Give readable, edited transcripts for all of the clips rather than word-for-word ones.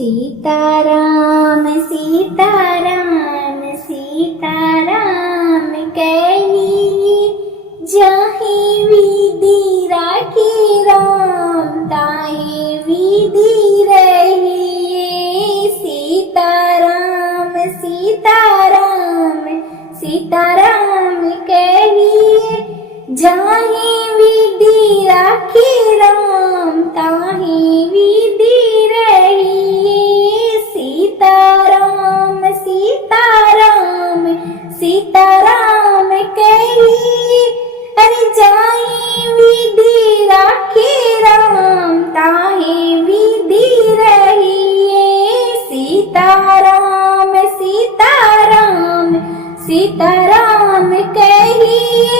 सीताराम सीताराम सीताराम कहिए, जाहि विधि राखी राम ताहि विधि रहिए। सीताराम सीताराम सीताराम कहिए, जाहि विधि राखी राम ताहि विधि रहिए। सीताराम सीताराम सीताराम कहिए, अरे जाहि विधि राखी राम ताहि विधि रहिए। सीताराम सीताराम सीताराम कहिए,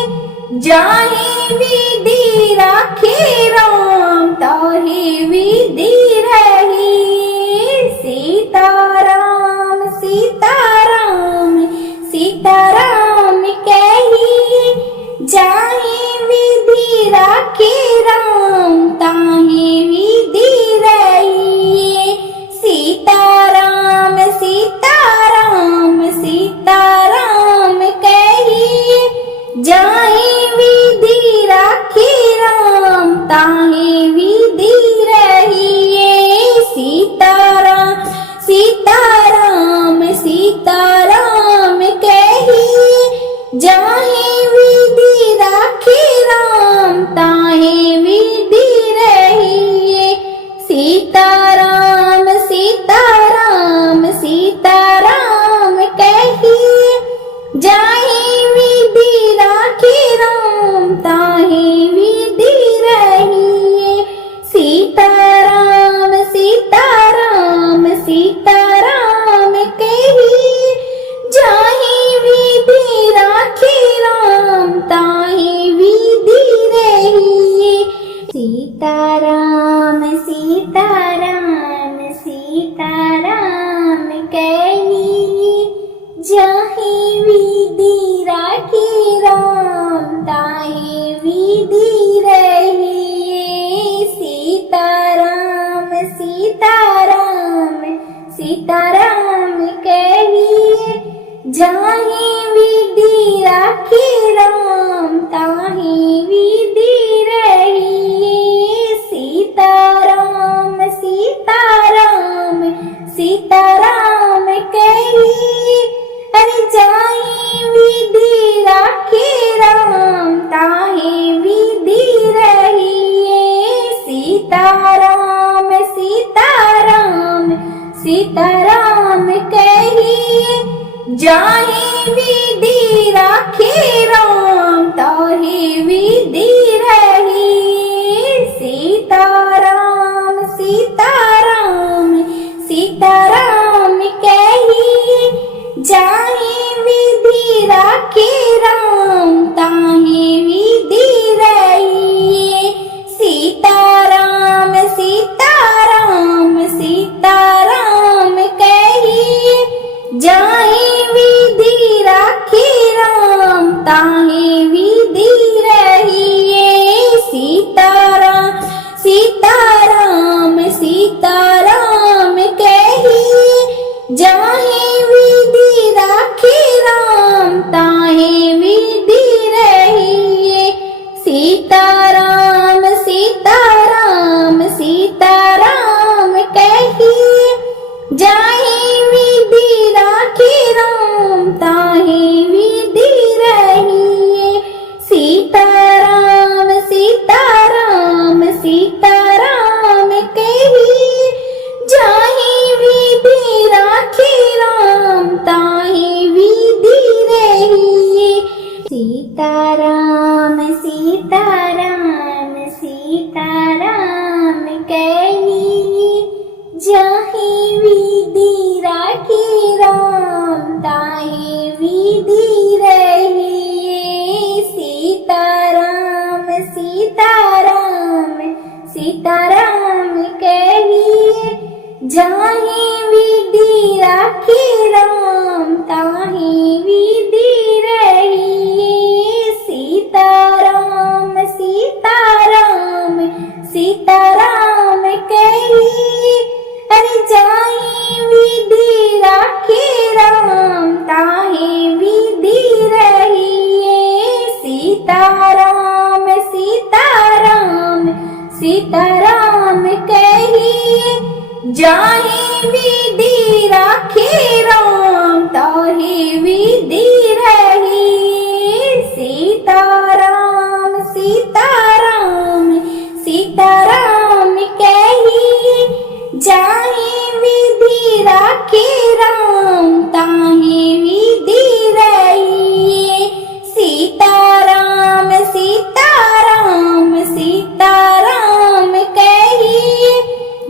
जाहि विधि राखी राम ताहि विधि रहिए। सीताराम सीताराम सीताराम कहिए, जाहि विधि राखी राम ताहि विधि रहिए। सीताराम सीताराम सीताराम कहिए, जाहि विधि राखी राम ताहि विधि रहिए। सीताराम सीताराम सीताराम कहिए, जाहि विधि राखी राम ताहि विधि रहिए। सीताराम सीताराम सीताराम कहिए, जाहि विधि राखी राम ताहि विधि रहिए। सीताराम सीताराम सीताराम कहिए, जाहि विधि राखी राम ताहि विधि रहिए। सीताराम सीताराम सीताराम कहिए, जाहि विधि राखी राम ताहि विधि रहिए। सीताराम सीताराम सीताराम कहिए, जाहि विधि राखी राम ताहि विधि रहिए। सीताराम सीताराम सीताराम कहिए, अरे जाहि विधि राखी राम ताहि विधि रहिए। सीताराम सीताराम सीताराम कहिए, जाहि विधि राखी राम ताहि विधि रहिए। सीताराम सीताराम सीताराम कहिए, जाहि विधि राखी राम ताहि विधि रहिए। सीताराम सीताराम सीताराम कहिए, जाहि विधि राखी राम ताहि विधि रहिए। सीताराम सीताराम सीताराम कहिए, जाहि विधि राखी राम ताहि विधि रहिए। सीताराम सीताराम सीताराम कहिए, जाहि विधि राखी राम ताहि विधि रहिए। सीताराम सीताराम सीताराम कहिए, जाहि विधि राखी राम ताहि विधि रहिए। सीताराम सीताराम सीताराम कहिए, जाहि विधि राखी राम ताहि विधि रहिए। सीताराम सीताराम सीताराम कहिए, जाहि विधि राखी राम ताहि विधि रहिए। सीताराम सीताराम सीताराम कहिए, अरे जाहि राखे राम ताहे विधि रहिए। सीताराम सीताराम सीताराम कहिए जाहे विधि राखे राम ताहे विधि रहिए। सीताराम सीताराम सीताराम कहिए जाहे विधि राखे राम ताहे विधि रहिए। सीताराम सीताराम सीताराम कहिए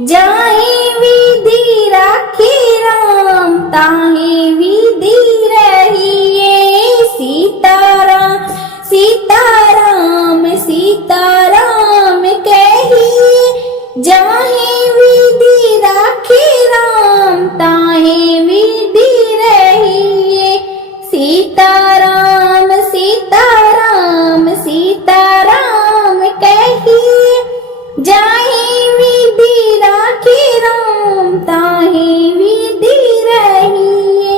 जाहे विधि राखे राम ताहे विधि रहिए। सीताराम सीताराम सीताराम कहिए जाहे विधि राखे राम ताहे विधि रहिए। सीताराम सीताराम सीताराम कहिए जाहे विधि राखे राम ताहे विधि रहिए।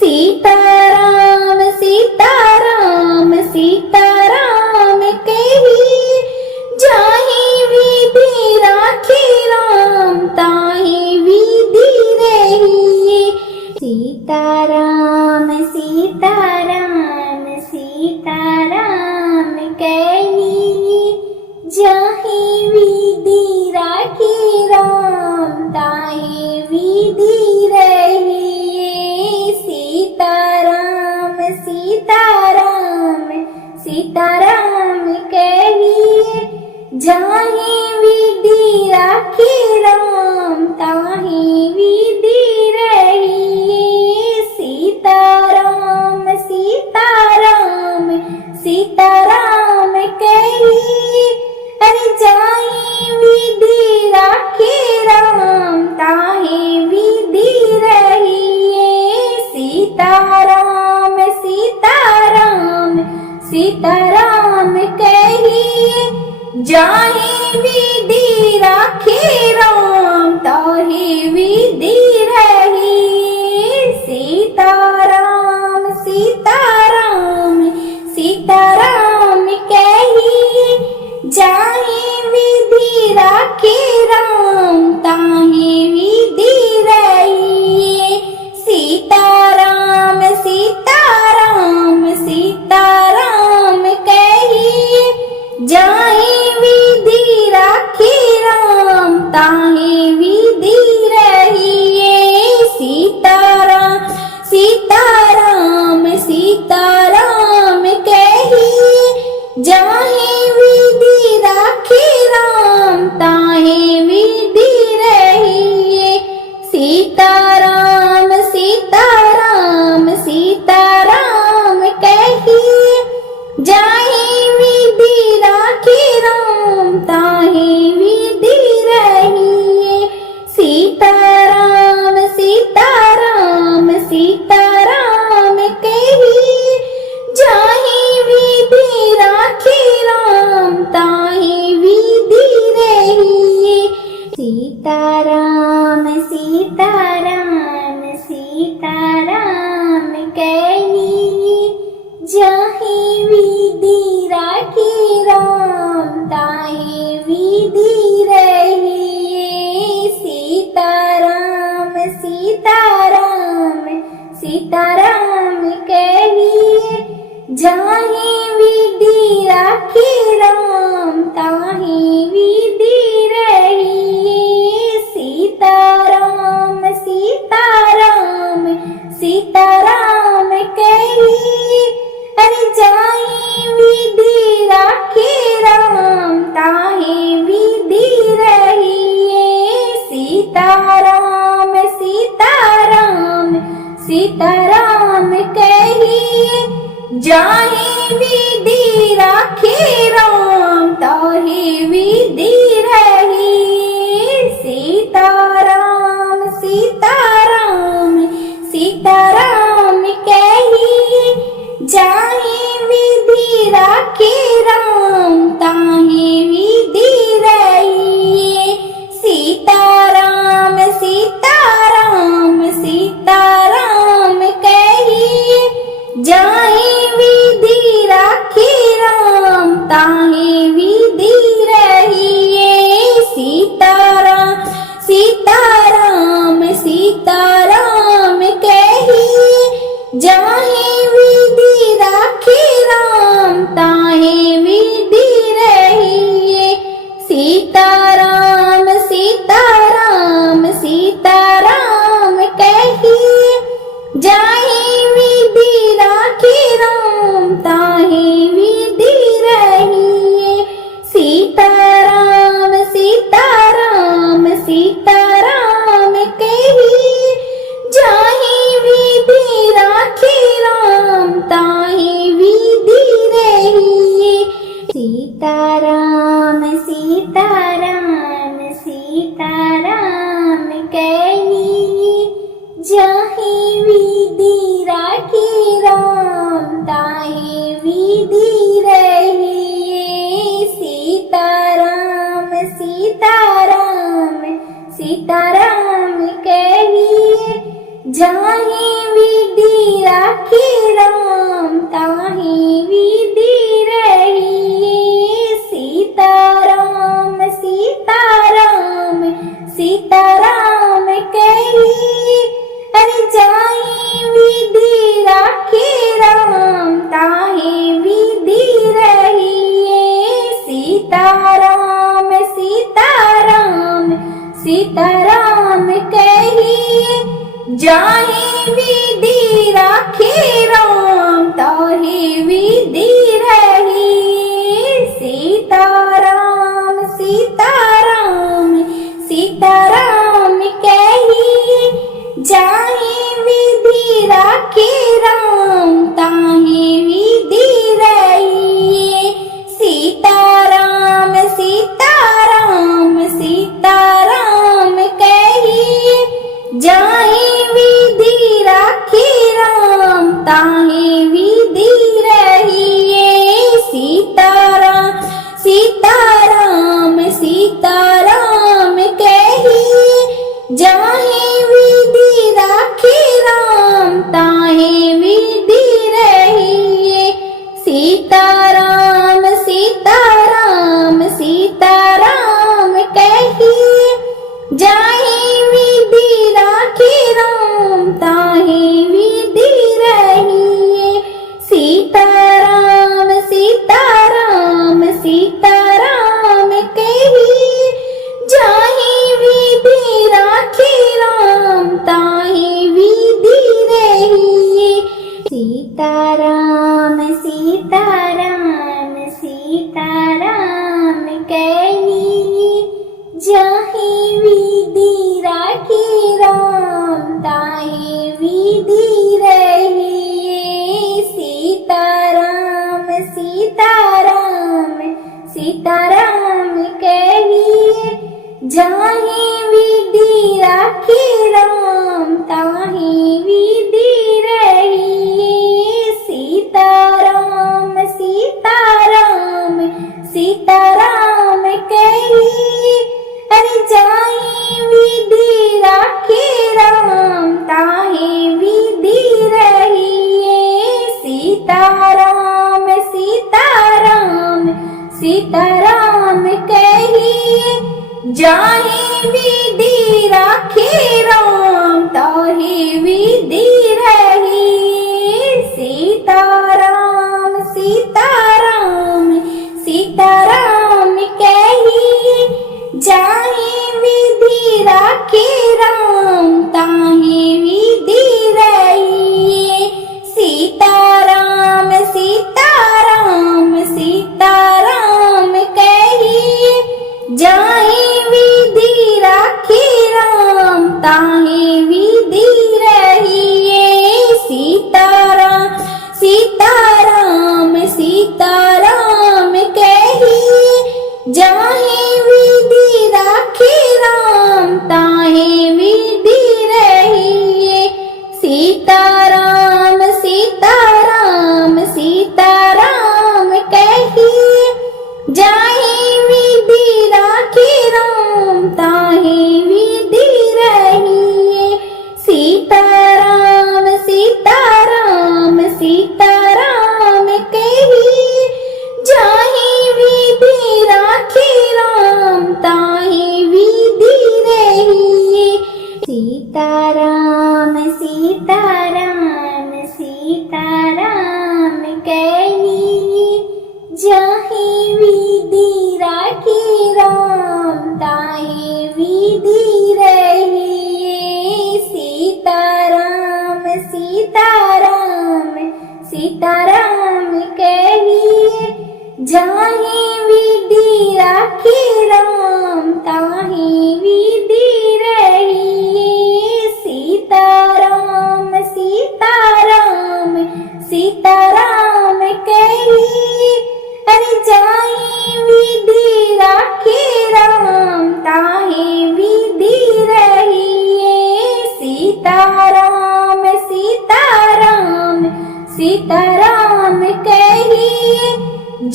सीताराम सीताराम सीताराम कहिए जाहे विधि राखे राम ताहे विधि रहिए। सीताराम सीताराम सीताराम कहिए जाहे विधि राखे राम ताहे विधि रहिए। सीताराम सीताराम सीताराम कहिए जाहे विधि राखे राम ताहे विधि रहिए। सीताराम सीताराम सीताराम कहिए अरे जाहे विधि राखे राम ताहे विधि रहिए। सीताराम सीताराम सीताराम कहिए जाहे विधि राखे राम ताहे विधि रहिए। सीताराम सीताराम सीताराम कहिए जाहे विधि राखे राम ताहे विधि रहिए। सीताराम सीताराम सीताराम कहिए जाहे विधि राखे राम ताहे विधि रहिए। सीताराम सीताराम सीताराम कहिए जाहे विधि राखे राम ताहे विधि रहिए। सीताराम सीताराम सीताराम कहिए जाहे विधि राखे राम ताहे विधि रहिए। सीताराम सीताराम सीताराम कहिए जाहे विधि राखे राम ताहे विधि रहिए। सीताराम सीताराम सीताराम कहिए जाहे विधि राखे राम ताहे विधि रहिए। सीताराम सीताराम सीताराम कहिए जाहे विधि राखे राम ताहे विधि रहिए। सीताराम सीताराम सीताराम कहिए अरे जाहे विधि राखे राम ताहे विधि रहिए। सीताराम सीताराम सीताराम कहिए जाहे विधि राखे राम ताहे विधि रहिए। सीताराम सीताराम सीताराम कहिए जाहे विधि राखे राम ताहे विधि रहिए। सीताराम सीताराम सीताराम सीताराम कहिए, जाहे विधि राखे राम ताहे विधि रहिए। सीताराम सीताराम सीताराम कहिए, जाहे विधि राखे राम ताहे विधि रहिए। सीताराम सीताराम सीताराम कहिए, जाहे विधि राखे राम ताहे विधि रहिए। सीताराम सीताराम सीताराम कहिए, जाहे विधि राखे राम ताहे विधि रहिए। सीताराम सीताराम सीताराम कहिए, अरे जाहे विधि राखे राम ताहे विधि रहिए। सीताराम सीताराम सीताराम कहिए, जाहे विधि राखे राम ताहे विधि रहिए। सीताराम सीताराम सीताराम कहिए, जाहे विधि राखे राम ताहे विधि रहिए। सीताराम सीताराम सीताराम कहिए, जाहे विधि राखे राम ताहे विधि रहिए। सीताराम सीताराम सीताराम कहिए, जाहे विधि राखे राम ताहे विधि रहिए। सीताराम सीताराम सीताराम कहिए, जाहे विधि राखे राम ताहे विधि रहिए। सीताराम सीताराम सीताराम कहिए, जाहे विधि राखे राम ताहे विधि रहिए। सीताराम सीताराम सीताराम कहिए, जाहे विधि राखे राम ताहे विधि रहिए। सीताराम सीताराम सीताराम कहिए, जाहे विधि राखे राम ताहे विधि रहिए। सीताराम सीताराम सीताराम कहिए, अरे जाहे विधि राखे राम ताहे विधि रहिए। सीताराम सीताराम सीताराम कहिए, जाहे विधि राखे राम ताहे विधि रहिए। सीताराम सीताराम सीताराम कहिए, जाहे विधि राखे राम ताहे विधि रहिए। सीताराम सीताराम सीताराम कहिए, जाहे विधि राखे राम ताहे विधि रहिए। सीताराम सीताराम सीताराम कहिए, जाहे विधि राखे राम ताहे विधि रहिए। सीताराम सीताराम सीताराम कहिए, जाहे विधि राखे राम ताहे विधि रहिए। सीताराम सीताराम सीताराम कहिए, जाहे विधि राखे राम ताहे विधि रहिए। सीताराम सीताराम सीताराम कहिए, जाहे विधि राखे राम ताहे विधि रहिए। सीताराम कहिए जाहि विधि राखे राम ताहि विधि रहिए सीताराम सीताराम सीताराम कहिए अरे जाहि विधि राखे राम ताहि विधि रहिए सीताराम सीताराम सीताराम कहिए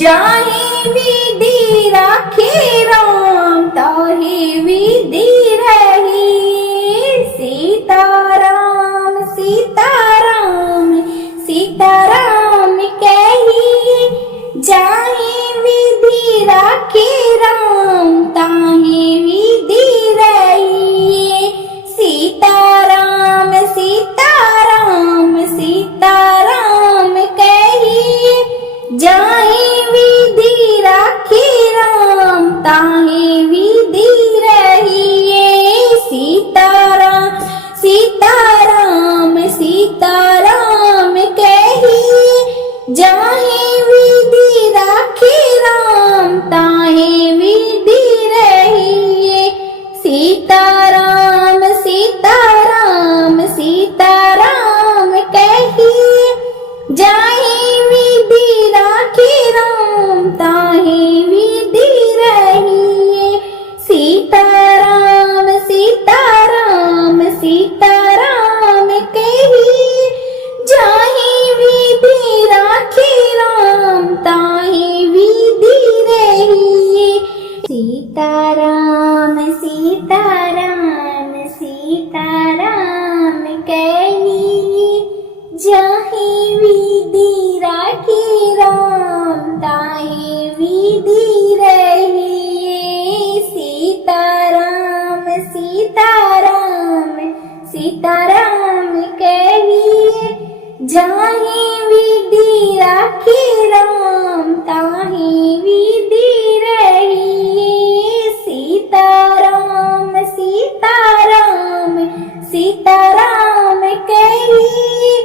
जाहि विधि राखे राम ताहि विधि रहिए सीताराम सीताराम सीताराम कहिए जाहि विधि राखे राम ताहि विधि रहिए सीताराम सीताराम सीताराम कहिए जाहि विधि राखे राम ताहि विधि रहिए सीताराम सीताराम सीताराम कहिए जाहि विधि राखे राम ताहि विधि रहिए सीताराम सीताराम सीताराम कहिए जाहि विधि राखे राम ताहि विधि रहिए सीताराम सीताराम सीताराम कहिए जाहि विधि राखे राम ताहि विधि रहिए सीताराम सीताराम सीताराम कहिए जाहि विधि राखे राम ताहि विधि रहिए सीताराम सीताराम सीताराम कहिए जाहि विधि राखे राम ताहि विधि रहिए सीताराम सीताराम सीताराम कहिए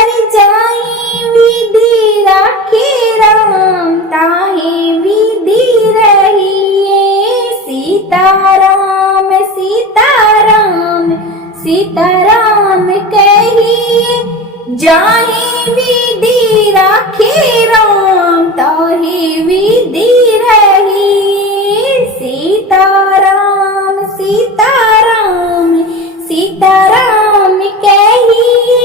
अरे जाहि विधि राखे राम ताहि विधि रहिए सीताराम सीताराम सीताराम कहिए जाहि विधि राखे राम ताहि विधि रहिए सीताराम सीताराम सीताराम कहिए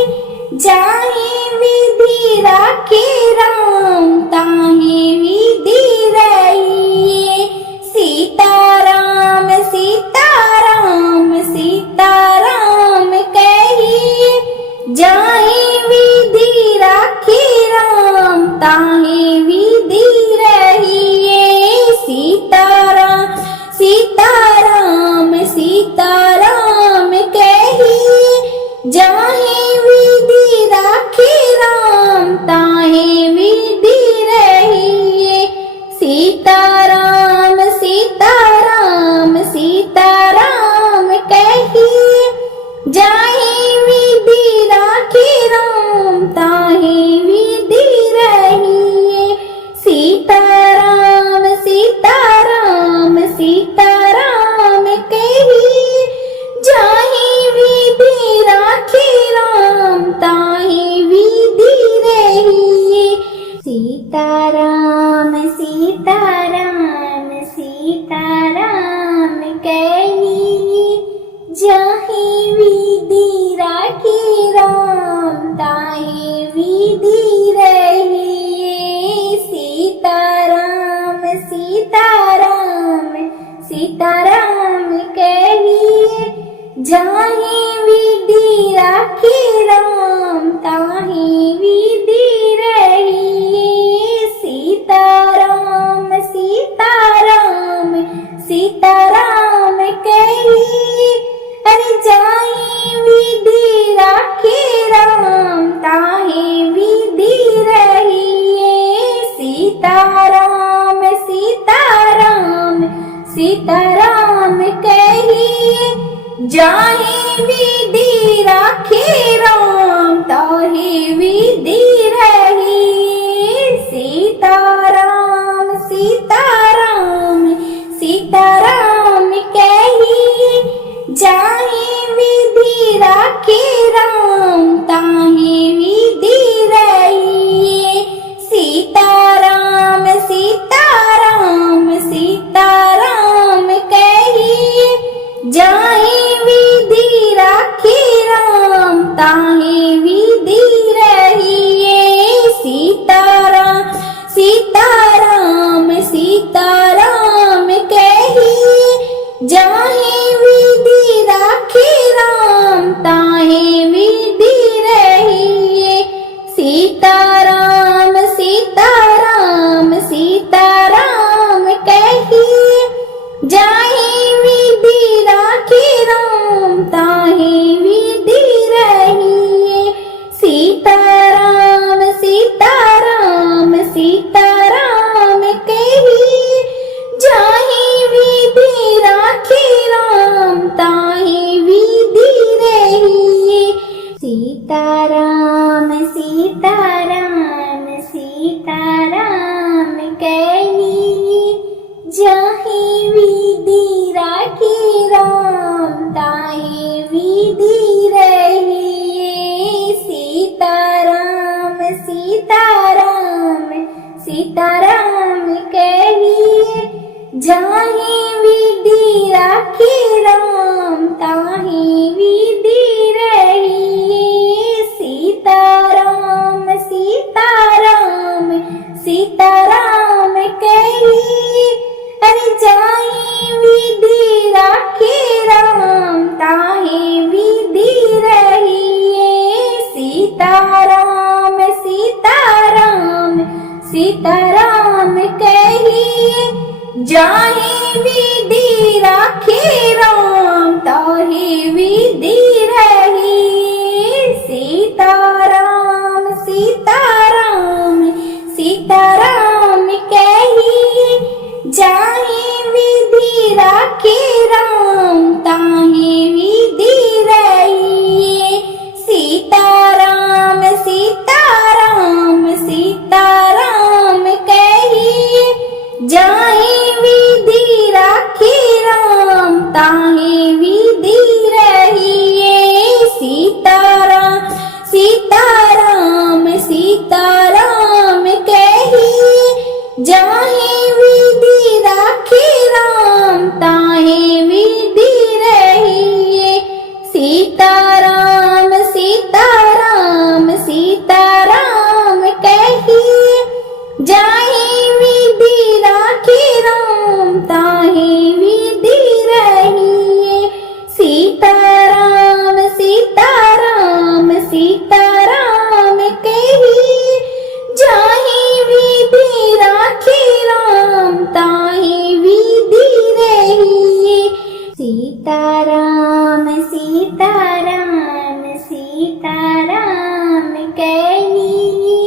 जाहि विधि राखे राम ताहि विधि रहिए सीताराम सीताराम सीताराम कहिए जाहि विधि राखे राम ताहि विधि रहिए सीताराम सीताराम सीताराम कहिए जाहि विधि राखे राम ताहि विधि रहिए सीताराम सीताराम सीताराम कहिए जाहि विधि राखे राम ताहि विधि रहिए सीताराम सीताराम सीताराम कहिए जाहि विधि राखे राम ताहि विधि रहिए सीताराम सीताराम सीताराम कहिए जाहि विधि राखे राम ताहि विधि रहिए सीताराम सीताराम सीताराम कहिए जाहि विधि राखे राम ताहि विधि रहिए सीताराम सीताराम सीताराम कहिए अरे जाहि विधि राखे राम ताहि विधि रहिए सीताराम सीताराम सीताराम कहिए जाहि विधि राखे राम ताहि विधि रहिए राखे राम ताहे विधि रहिए। सीताराम सीताराम सीताराम कहिए, जाहे विधि राखे राम ताहे विधि रहिए। सीताराम सीताराम सीताराम कहिए, जाहे विधि राखे राम ताहे विधि रहिए। सीताराम सीताराम सीताराम कहिए, जाहे विधि राखे राम ताहे विधि रहिए। सीताराम सीताराम सीताराम कहिए, जाहे विधि राखे राम ताहे विधि रहिए। सीताराम सीताराम सीताराम कहिए, जाहे विधि राखे राम ताहे विधि रहिए। सीताराम सीताराम सीताराम कहिए, जाहे विधि राखे राम ताहे विधि रहिए। सीताराम सीताराम सीताराम कहिए, अरे जाहे विधि राखे राम ताहे विधि रहिए। सीताराम सीताराम सीताराम कहिए, जाहे विधि राखे राम ताहे विधि रहिए। सीताराम सीताराम सीताराम कहिए, जाहे विधि राखे राम ताहे विधि रहिए। सीताराम सीताराम सीताराम कहिए, जाहे विधि राखे राम ताहे विधि रहिए। सीताराम सीताराम सीताराम कहिए, जाहे विधि राखे राम ताहे विधि रहिए। सीताराम सीताराम सीताराम कहिए, जाहे विधि राखे राम ताहे विधि रहिए। सीताराम सीताराम सीताराम कहिए, जाहे विधि राखे राम ताहे विधि रहिए। सीताराम सीताराम सीताराम कहिए,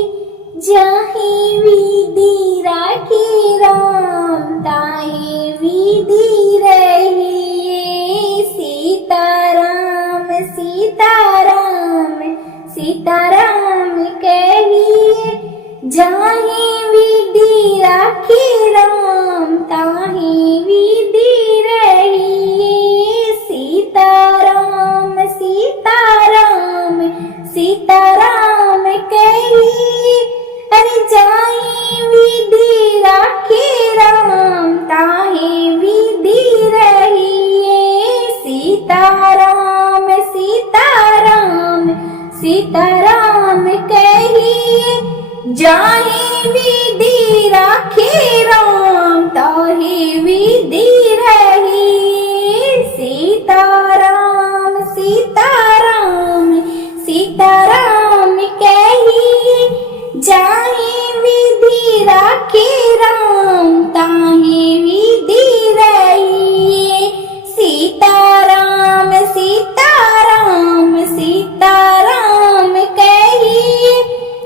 जाहे विधि राखे राम ताहे विधि रहिए। सीताराम सीताराम सीताराम कहिए, जाहे विधि राखे राम ताहे विधि रहिए। सीताराम सीताराम सीताराम कहिए, अरे जाहे विधि राखे राम ताहे विधि रहिए। सीताराम सीताराम सीताराम कहिए, जाहे विधि राखे राम ताहे विधि रहिए। सीताराम सीताराम सीताराम कहिए, जाहे विधि राखे राम ताहे विधि रहिए। सीताराम सीताराम सीताराम कहिए,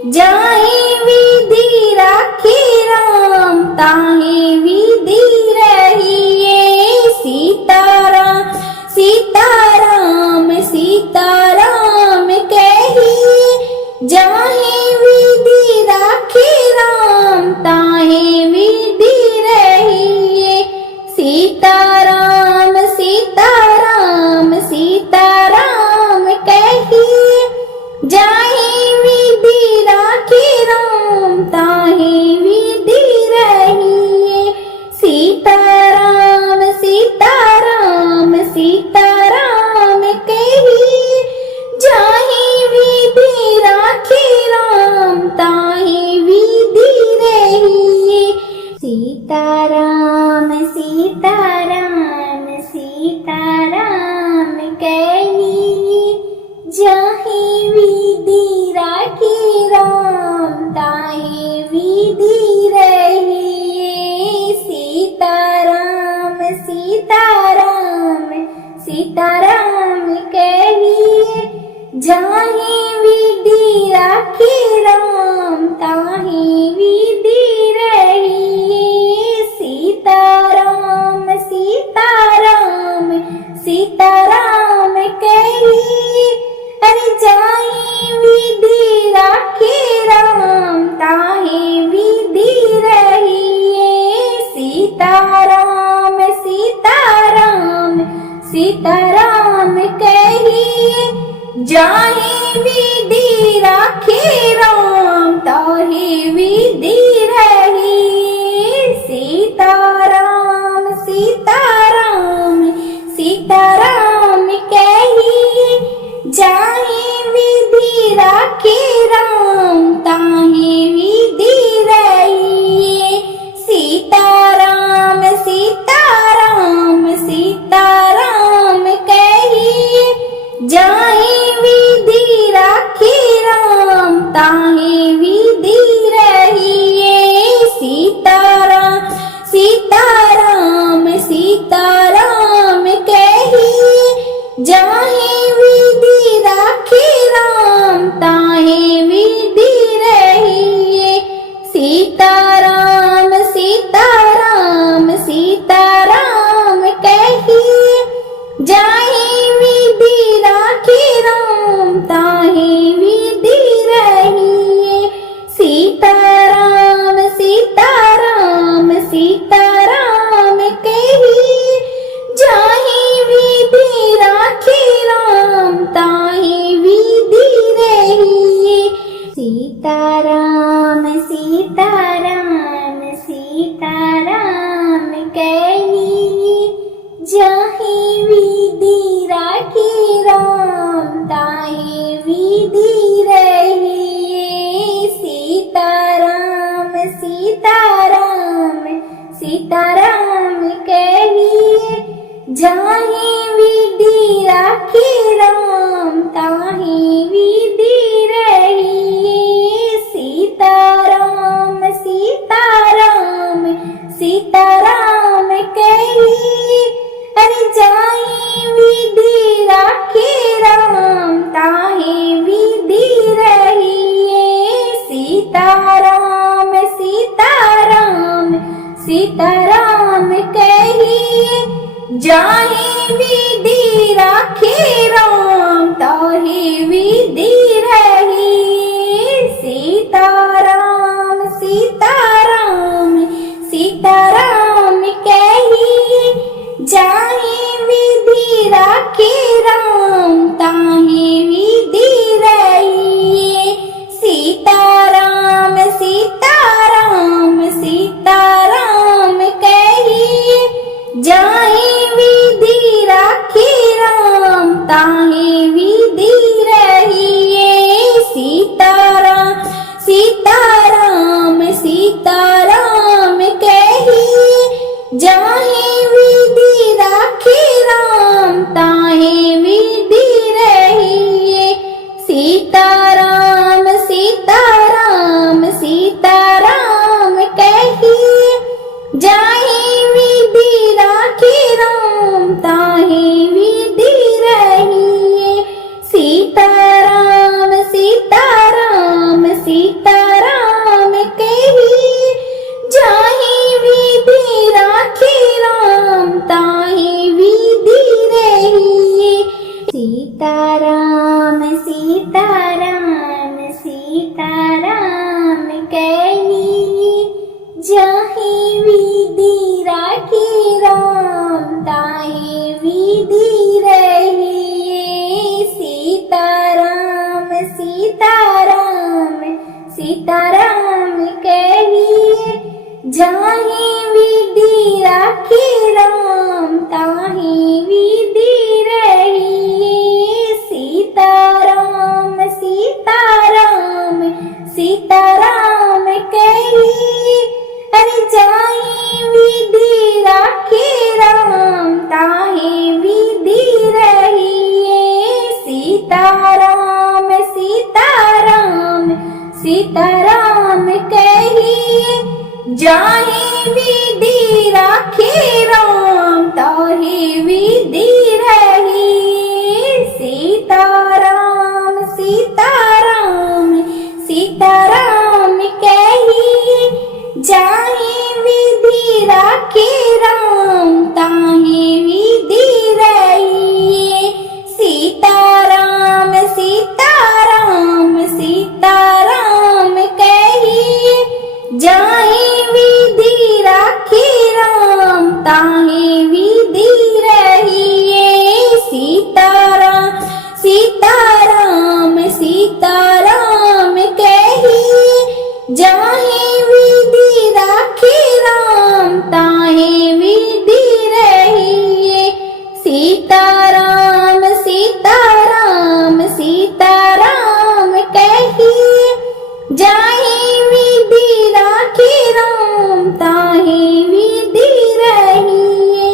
जाहे विधि राखे राम ताहे विधि रहिए। सीताराम सीताराम सीताराम कहिए, जाहे विधि राखे राम ताहे विधि जाहि विधि राखे राम ताहि विधि रहिए। सीताराम सीताराम सीताराम कहिए, अरे जाहि विधि राखे राम ताहि विधि रहिए। सीताराम सीताराम सीताराम कहिए, जाहि विधि राखे राम ताहि विधि रहिए। सीताराम सीताराम सीताराम कहिए, जाहि विधि राखे राम ताहि विधि रहिए। सीताराम सीताराम सीताराम कहिए, जाहि विधि राखे राम ताहि विधि रहिए। सीताराम सीताराम सीताराम कहिए, जाहि विधि राखे राम ताहि विधि रहिए। सीताराम सीताराम सीताराम कहिए, जाहि विधि राखे राम ताहि विधि रहिए। सीताराम सीताराम सीताराम कहिए, जाहि विधि राखे राम ताहि विधि रहिए। सीताराम सीताराम सीताराम कहिए, जाहि विधि राखे राम ताहि विधि रहिए। सीताराम सीताराम सीताराम कहिए, जाहि विधि राखे राम ताहि विधि रहिए। सीताराम सीताराम सीताराम कहिए, अरे जाहि विधि राखे राम ताहि विधि रहिए। सीताराम सीताराम सीताराम कहिए, जाहि विधि राखे राम ताहि विधि रहिए। सीताराम सीताराम सीताराम कहिए, जाहि विधि राखे राम ताहि विधि रहिए। सीताराम सीताराम सीताराम कहिए, जाहि विधि राखे राम ताहि विधि रहिए। सीताराम सीताराम सीताराम कहिए, जाहि विधि राखे राम ताहि विधि रहिए। सीताराम सीताराम सीताराम कहिए, जाहि विधि राखे राम ताहि विधि रहिए। सीताराम सीताराम सीताराम कहिए, जाहि विधि राखे राम ताहि विधि रहिए। सीताराम सीताराम सीताराम कहिए, जाहि विधि राखे राम ताहि विधि रहिए। सीताराम सीताराम सीताराम कहिए, जाहि विधि राखे राम ताहि विधि रहिए। सीताराम सीताराम सीताराम कहिए, अरे जाहि विधि राखे राम ताहि विधि रहिए। सीताराम सीताराम सीताराम कहिए, जाहि विधि राखे राम ताहि विधि रहिए। सीताराम सीताराम सीताराम कहिए जाहे विधि राखे राम ताहे विधि रहिए सीताराम सीताराम सीताराम कहिए जाहे विधि राखे राम ताहे विधि रहिए सीताराम सीताराम सीताराम कहिए जाहे विधि राखे राम ताहे विधि रहिए सीताराम सीताराम सीताराम कहिए जाहे विधि राखे राम ताहे विधि रहिए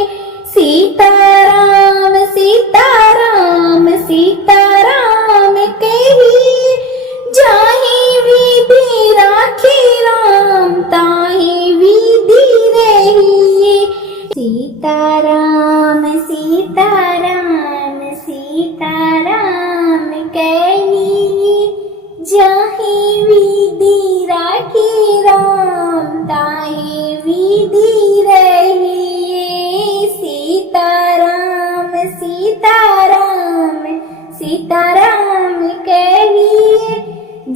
सीताराम सीताराम सीताराम कहिए जाहे विधि राखे राम ताहे विधि रहिए सीताराम सीताराम सीताराम कहिए जाहे विधि राखे राम ताहे विधि रहिए सीताराम सीताराम सीताराम कहिए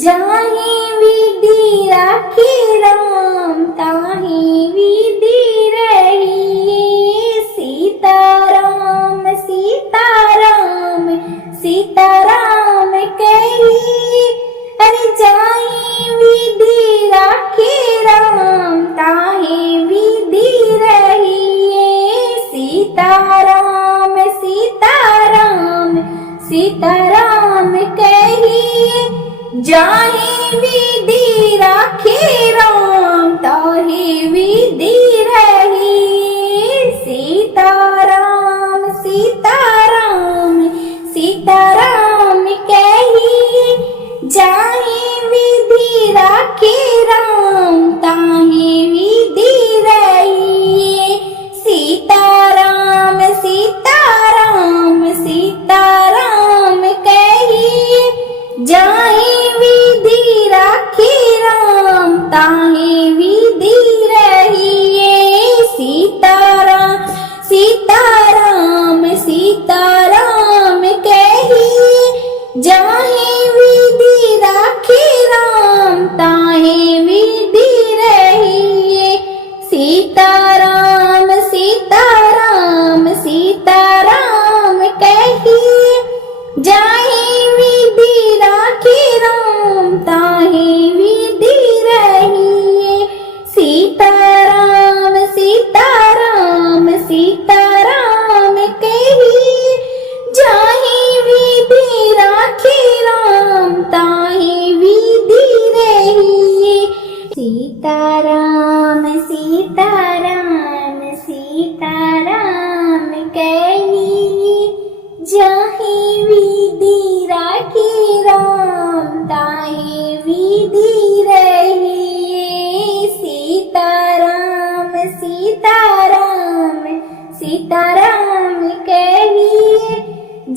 जाहे विधि राखे राम ताहे विधि रहिए सीताराम सीताराम सीताराम कहिए अरे जाहे विधि राखे राम ताहे विधि रहिए सीताराम सीताराम सीताराम कहिए जाहे विधि राखे राम ताहे विधि रहिए सीताराम सीताराम सीताराम कहिए जाहे विधि राखे राम ताहे विधि रहिए सीताराम सीताराम सीताराम कहिए जाहे विधि राखे राम ताहे विधि रहिए सीताराम सीताराम सीताराम कहिए जाहे विधि राखे राम ताहे विधि रहिए सीताराम सीताराम सीताराम कहिए जाहे विधि राखे राम ताहे विधि रहिए सीताराम सीताराम सीताराम कहिए जाहे विधि राखे राम ताहे विधि रहिए सीताराम सीताराम सीताराम कहिए जाहे विधि राखे राम ताहे विधि रहिए सीताराम सीताराम सीताराम कहिए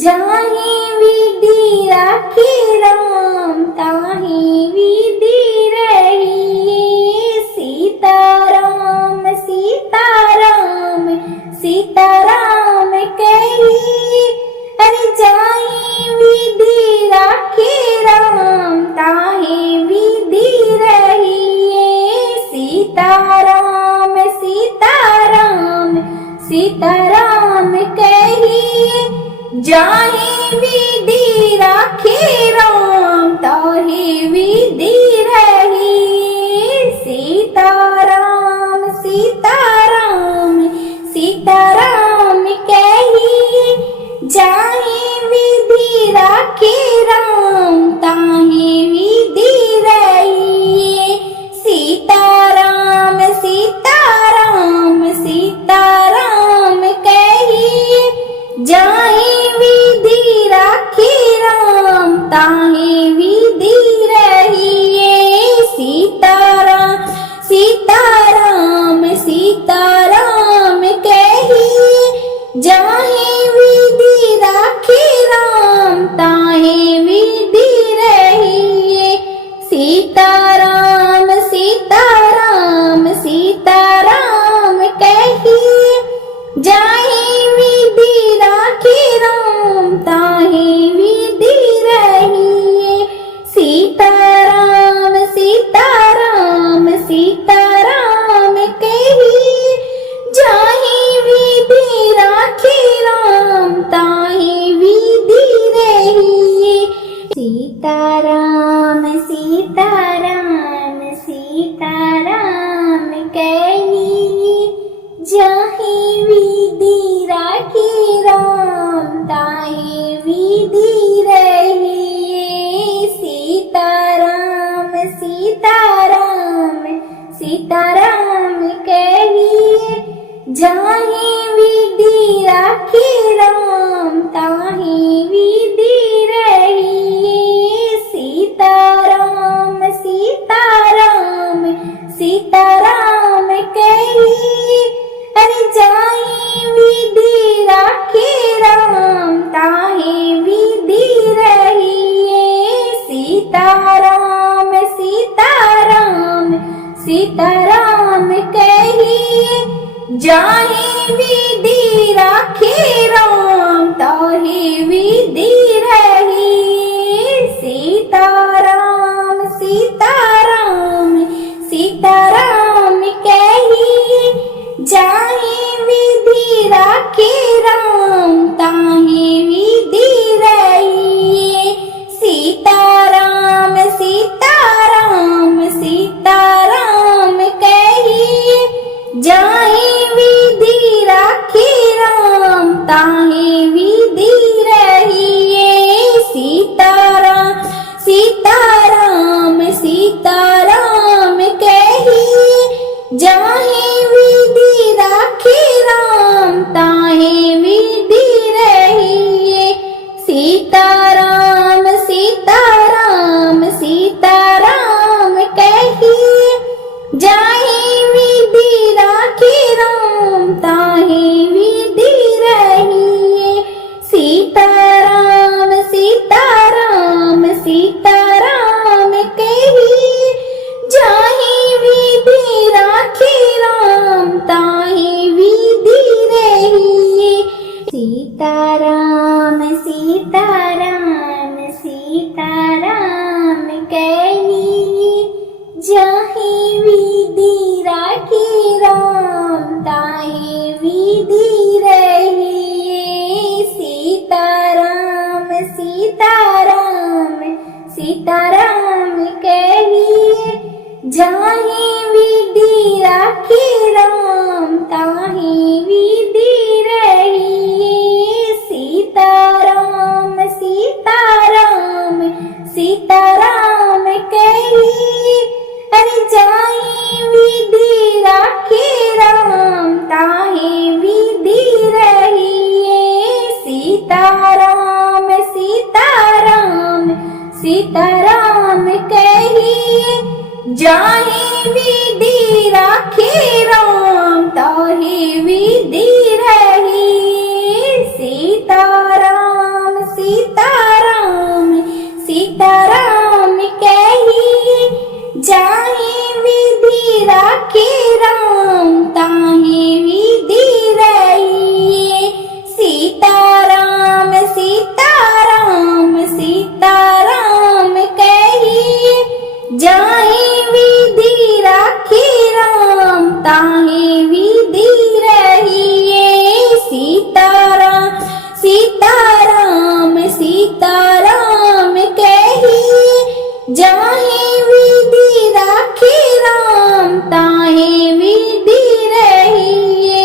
जाहे विधि राखे राम ताहे विधि रहिए सीताराम सीताराम सीताराम कहिए अरे जाहे विधि राखे राम ताहे विधि रहिए सीताराम सीताराम सीताराम कहिए जाहे विधि राखे राम ताहे विधि रहिए सीताराम सीताराम सीताराम कहिए जाहे विधि राखे राम ताहे विधि रहिए सीताराम सीताराम सीताराम कहिए जाहे विधि राखे राम ताहे विधि रहिए सीताराम सीताराम सीताराम कहिए जाहे विधि राखे राम ताहे विधि सीताराम सीताराम सीताराम कहिए, जाहि विधि राखी राम ताहि विधि रहिए। सीताराम सीताराम सीताराम कहिए, जाहि विधि राखी राम ताहि विधि रहिए। सीताराम सीताराम सीताराम कहिए, अरे जाहि विधि राखी राम ताहि विधि रहिए। सीताराम सीताराम सीताराम कहिए, जाहि विधि राखी राम ताहि विधि रहिए। सीताराम सीताराम सीताराम कहिए, जाहि विधि राखी राम ताहि विधि रहिए। सीताराम सीताराम सीताराम कहिए, जाहि विधि राखी राम ताहि विधि रहिए। सीताराम सीताराम सीताराम कहिए, जाहि विधि राखी राम ताहि विधि रहिए। सीताराम सीताराम सीताराम कहिए, जाहि विधि राखी राम ताहि विधि रहिए। सीताराम सीताराम सीताराम कहिए, जाहि विधि राखी राम ताहि विधि रहिए। सीताराम सीताराम सीताराम कहिए, जाहि विधि राखी राम ताहि विधि रहिए। सीताराम सीताराम सीताराम कहिए, जाहि विधि राखी राम ताहि विधि रहिए। सीताराम सीताराम सीताराम कहिए, अरे जाहि विधि राखी राम ताहि विधि रहिए। सीताराम सीताराम सीताराम कहिए, जाहि विधि राखी राम ताहि विधि रहिए। सीताराम सीताराम सीताराम कहिए, जाहि विधि राखी राम ताहि विधि रहिए। सीताराम सीताराम सीताराम कहिए, जाहि विधि राखी राम ताहि विधि रहिए। सीताराम सीताराम सीताराम कहिए, जाहि विधि राखी राम ताहि विधि रहिए।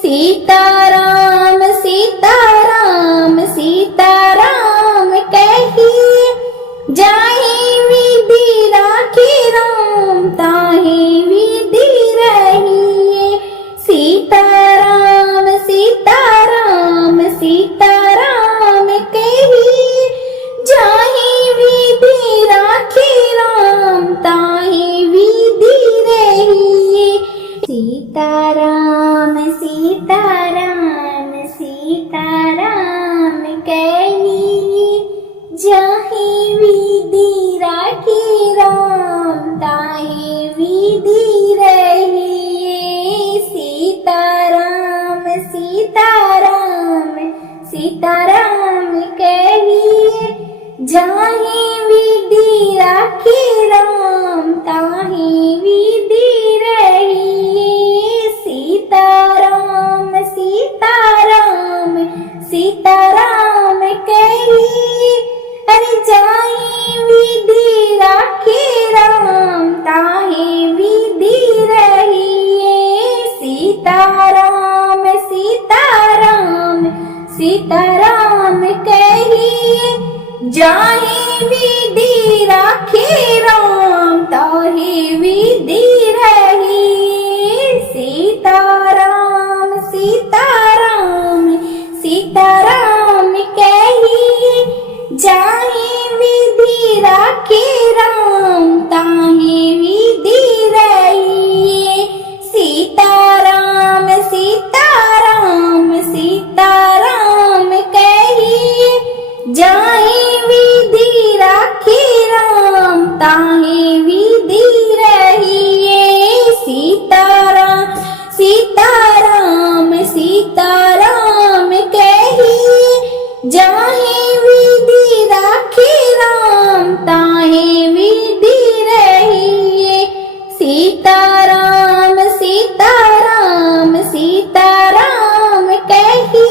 सीताराम सीताराम सीताराम कहिए, जाहि विधि राखी राम ताहि विधि रहिए। सीताराम सीताराम सीताराम कहिए, जाहि विधि राखी राम ताहि विधि रहिए। सीताराम सीताराम सीताराम कहिए, जाहि विधि राखी राम ताहि विधि रहिए। सीताराम सीताराम सीताराम कहिए, जाहि विधि राखी राम ताहि विधि रहिए। सीताराम सीताराम सीताराम कहिए, अरे जाहि जाहि विधि राखी राम ताहि विधि रही। सीताराम सीताराम सीताराम कही, जाहि विधि राखी राम ताहि विधि रही। सीताराम सीताराम सीताराम कही, जाहि विधि राखी राम ताहि विधि रही। सीताराम सीताराम सीताराम कही, जाहि विधि राखी राम ताहि विधि रही। सीताराम सीताराम सीताराम कही,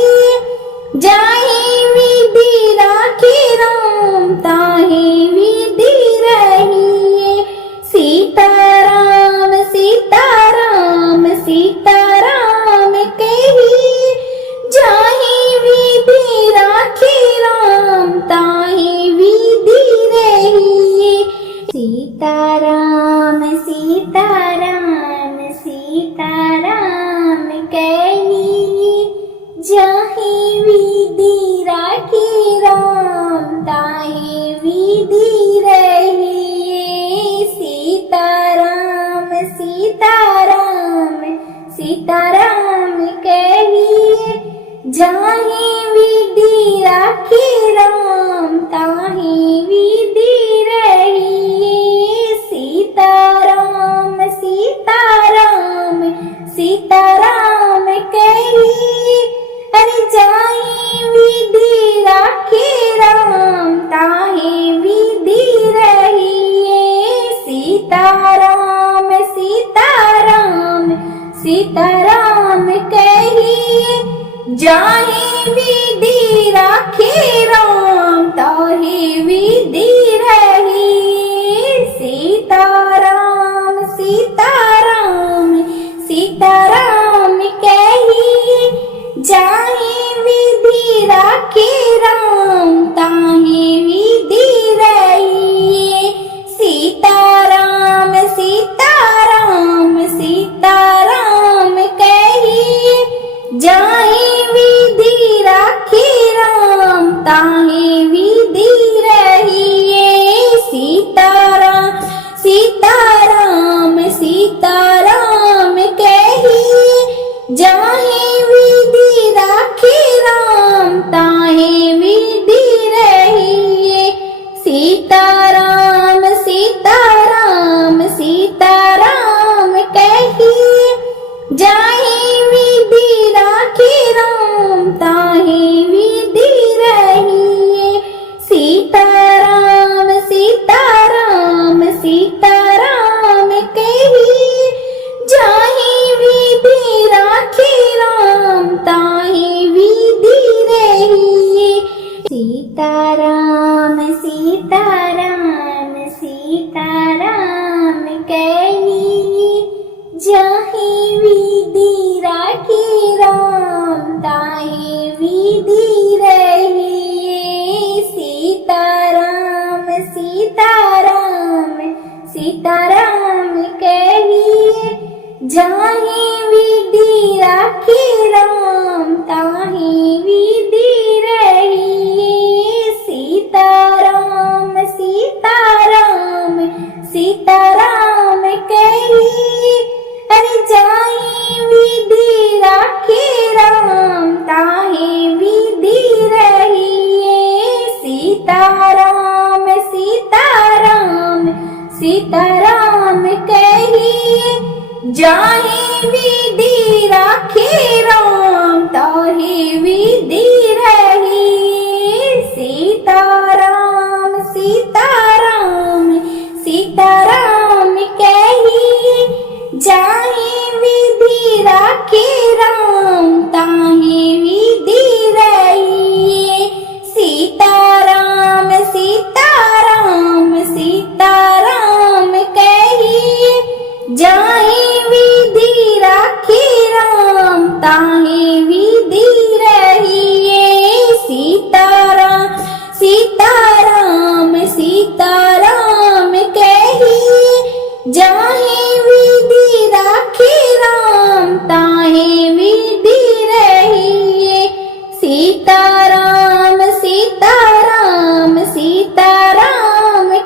जाहि विधि राखी राम ताहि विधि रही। सीताराम सीताराम सीताराम कही, जाहि विधि राखी राम ताहि विधि रही। सीताराम सीताराम सीताराम कही, जाहि विधि राखी राम ताहि विधि रही। सीताराम सीताराम सीताराम कही, जाहि विधि राखी राम ताहि विधि रही। सीताराम सीताराम सीताराम कही, अरे जाहि विधि राखी राम ताहि विधि रही। सीताराम सीताराम सीताराम कही, जाहि विधि राखी राम ताहि विधि रही। सीताराम सीताराम सीताराम कही, जाहि विधि राखी राम ताहि विधि रही। सीताराम सीताराम सीताराम कही, जाहि विधि राखी राम ताहि विधि रही। सीताराम सीताराम सीताराम कही, जाहि विधि राखी राम ताहि विधि रही। सीताराम सीताराम सीताराम कही, जाहि विधि राखी राम ताहि विधि रही। सीताराम सीताराम सीताराम कही, जाहि विधि राखी राम ताहि विधि रही। सीताराम सीताराम सीताराम कही, जाहि विधि राखी राम ताहि विधि रही। सीताराम सीताराम सीताराम कही, जाहि विधि राखी राम ताहि विधि रही। सीताराम सीताराम सीताराम कही, अरे जाहि विधि राखी राम ताहि विधि रही। सीताराम सीताराम सीताराम कही, जाहि विधि राखी राम ताहि विधि रही। सीताराम सीताराम सीताराम कही, जाहि विधि राखी राम ताहि विधि रही। सीताराम सीताराम सीताराम कही, जाहि विधि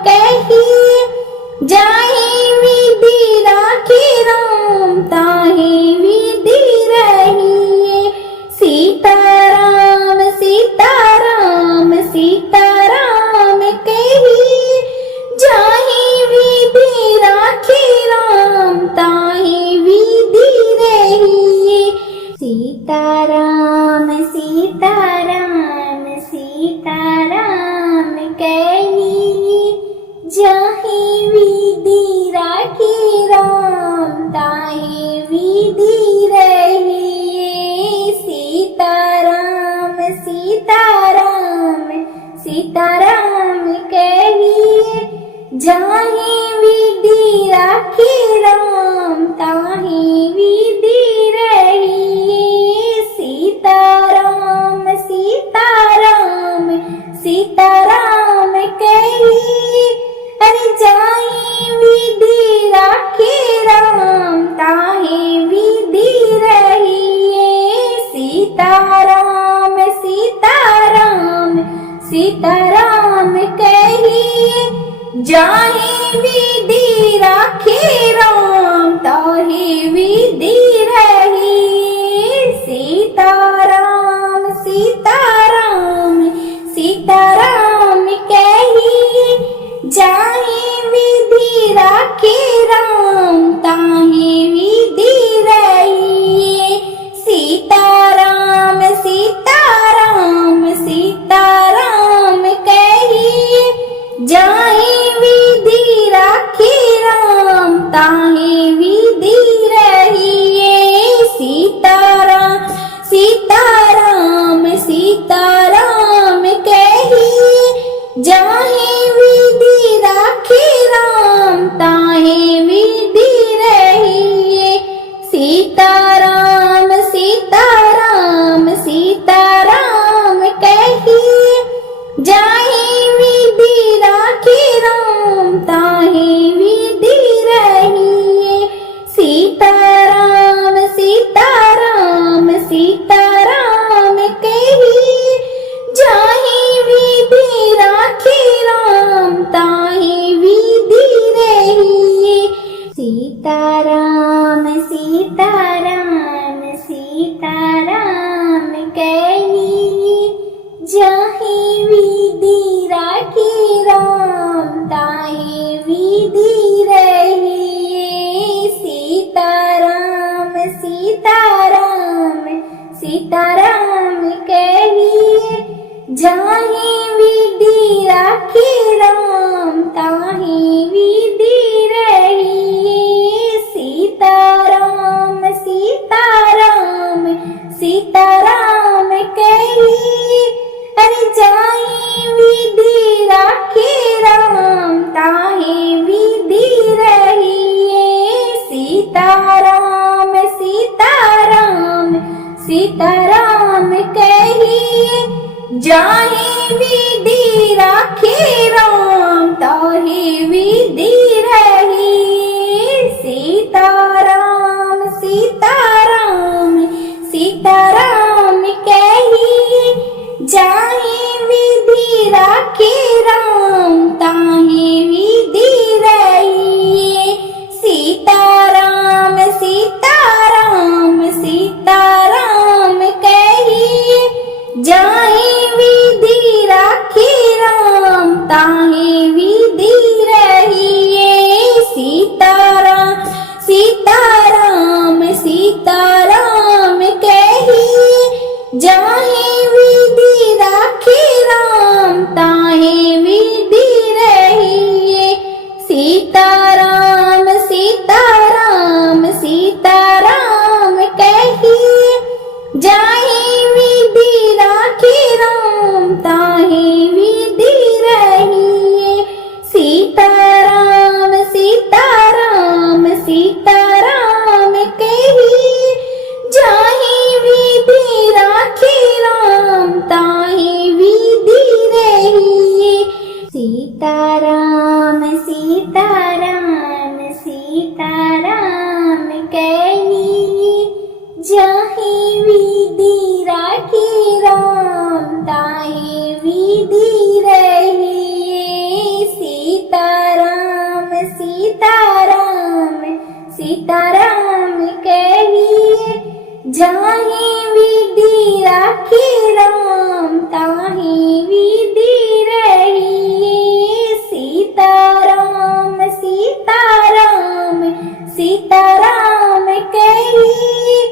कहिए जाहि विधि राखे राम ताहि विधि रहिए। सीताराम सीताराम सीताराम कहिए जाहि विधि राखे राम ताहि विधि रहिए। सीताराम सीताराम सीताराम कहिए जाहि विधि राखे राम ताहि विधि रहिए। सीताराम सीताराम सीताराम कहिए जाहि विधि राखे राम ताहि विधि रहिए। सीताराम सीताराम सीताराम कहिए अरे जाहि विधि राखे राम ताहि विधि रहिए। सीताराम सीताराम सीताराम कहिए जाहि विधि राखे राम ताहि विधि रहिए। सीताराम सीताराम सीताराम कहिए जाहि विधि राखे राम ताहि विधि रहिए। सीताराम सीताराम सीताराम कहिए जाहि विधि राखे राम ताहि विधि रहिए। सीताराम सीताराम सीताराम कहिए जाहि विधि राखे राम ताहि विधि रहिए। सीताराम सीताराम सीताराम कहिए जाहि विधि राखे राम ताहि विधि रहिए। सीताराम सीताराम सीताराम कहिए जाहि विधि राखे राम ताहि विधि रहिए। सीताराम सीताराम सीताराम कहिए जाहि विधि राखे राम ताहि विधि रहिए। सीताराम सीताराम सीताराम कहिए जाहि विधि राखे राम ताहि विधि रहिए। सीताराम सीताराम सीताराम कहिए अरे जाहि विधि राखे राम ताहि विधि रहिए। सीताराम सीताराम सीताराम कहिए जाहि विधि राखे राम ताहि विधि रहिए। सीताराम सीताराम सीताराम कहिए जाहि विधि राखे राम ताहि विधि रहिए। सीताराम सीताराम सीताराम कहिए जाहि विधि राखे राम ताहि विधि रहिए। सीताराम सीताराम सीताराम कहिए जाहि विधि राखे राम ताहि विधि रहिए। सीताराम सीताराम सीताराम कहिए जाहि विधि राखे राम ताहि विधि रहिए। सीताराम सीताराम सीताराम कहिए जाहि विधि राखे राम ताहि विधि रहिए। सीताराम सीताराम सीताराम कहिए जाहि विधि राखे राम ताहि विधि रहिए। सीता सीताराम सीताराम कहिए। जाहि विधि राखी राम ताहि विधि रहिए। सीताराम सीताराम सीताराम कहिए।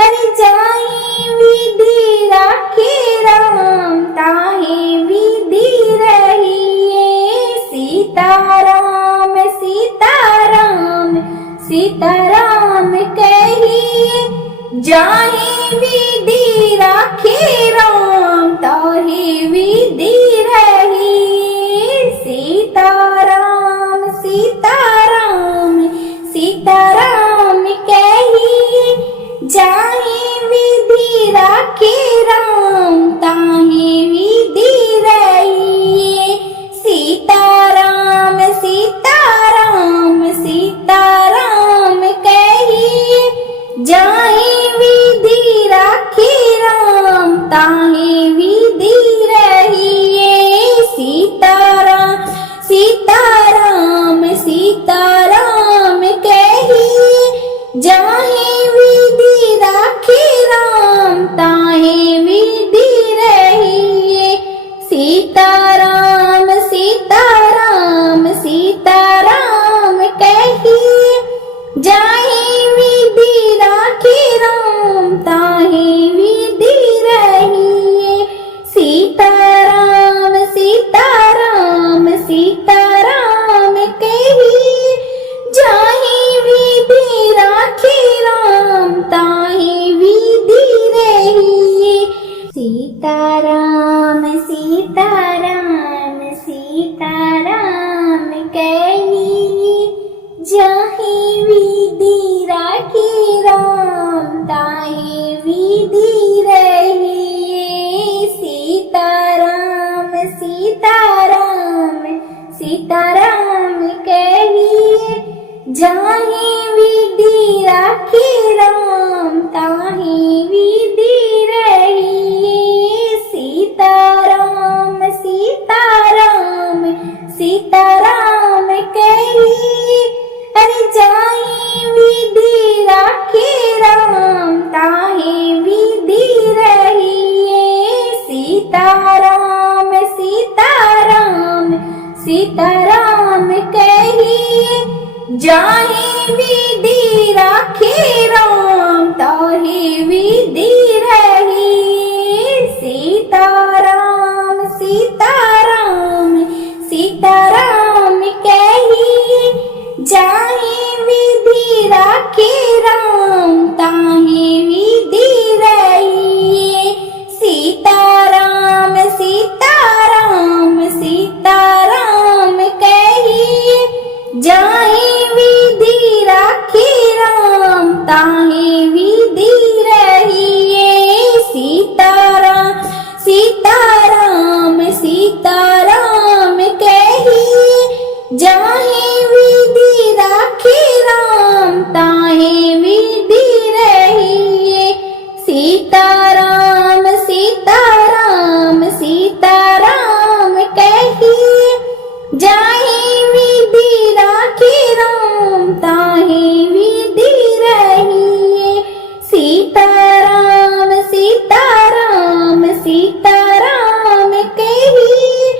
अरे जाहि विधि राखी राम ताहि विधि रहिए। सीताराम सीताराम सीताराम कहिए। जाहि विधि राखी राम ताहि विधि रहिए। सीताराम सीताराम सीताराम कहिए। जाहि विधि राखी राम ताहि विधि रहिए। सीताराम सीताराम सीताराम कहिए। जाहि विधि राखी राम ताहि विधि रहिए। सीताराम सीताराम सीताराम कहिए। जाहि विधि राखी राम ताहि विधि रहिए। सीताराम सीताराम सीताराम कहिए। जाहि विधि राखी राम ताहि विधि रहिए। सीताराम सीताराम सीताराम कहिए। जाहि विधि राखी राम ताहि विधि रहिए। सीताराम सीताराम सीताराम कहिए। जाहि विधि राखी राम ताहि विधि रहिए। सीताराम सीताराम सीताराम कहिए। जाहि विधि राखी राम ताहि विधि रहिए। सीताराम सीताराम सीताराम कहिए। अरे जाहि विधि राखी राम ताहि विधि रहिए। सीताराम सीताराम सीताराम कहिए। जाहि विधि राखी राम ताहि विधि रहिए। सीताराम सीताराम सीताराम कहिए। जाहि विधि राखी राम ताहि विधि रहिए। सीताराम सीताराम सीताराम कहिए। जाहि विधि राखी राम ताहि विधि रहिए। सीताराम सीताराम सीताराम कहिए। जाहि विधि राखी राम ताहि विधि रहिए। सीताराम सीताराम सीताराम कहिए। जाहि विधि राखी राम ताहि विधि रहिए। सीताराम सीताराम सीताराम कहिए।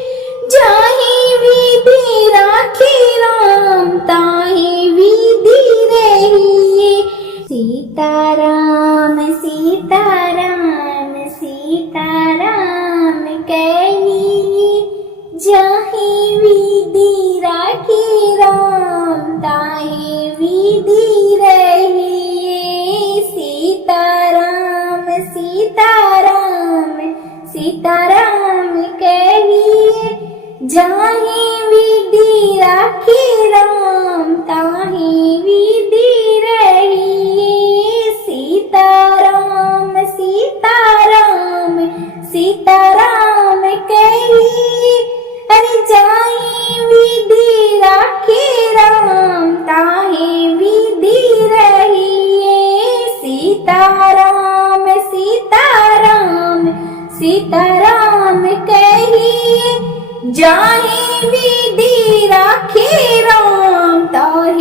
जाहि विधि राखी राम ताहि विधि रहिए। सीताराम सीताराम सीताराम कहिए। जाहि विधि राखी राम ताहि विधि रहिए। सीताराम सीताराम सीताराम कहिए। जाहि विधि राखी राम ताहि विधि रहिए। सीताराम सीताराम सीताराम कहिए। अरे जाहि विधि राखी राम ताहि विधि रहिए। सीताराम सीताराम सीताराम कहिए। जाहि विधि राखी राम ताहि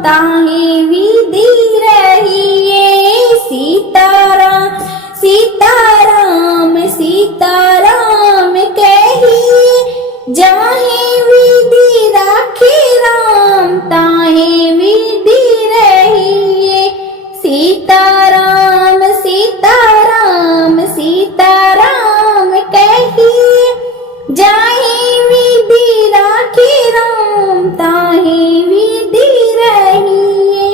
ताहे विधि रहिए। सीताराम सीताराम सीताराम कहिए, जाहे विधि राखे राम ताहे विधि रहिए। सीताराम सीताराम सीताराम कहिए, जाहे विधि राखे राम ताहे विधि रहिए।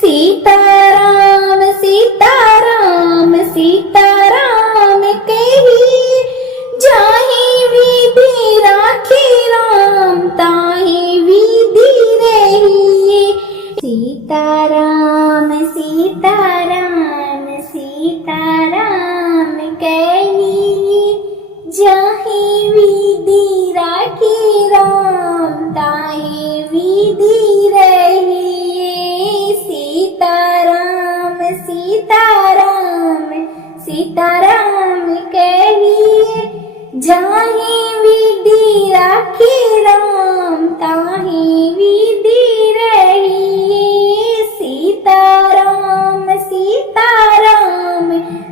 सीताराम सीताराम सीताराम कहिए, जाहे विधि राखे राम ताहे विधि रहिए। सीताराम सीताराम सीताराम कहिए, जाहे विधि राखे राम ताहे विधि रहिए। सीताराम सीताराम सीताराम कहिए, जाहे विधि राखे राम ताहे विधि रहिए। सीताराम सीताराम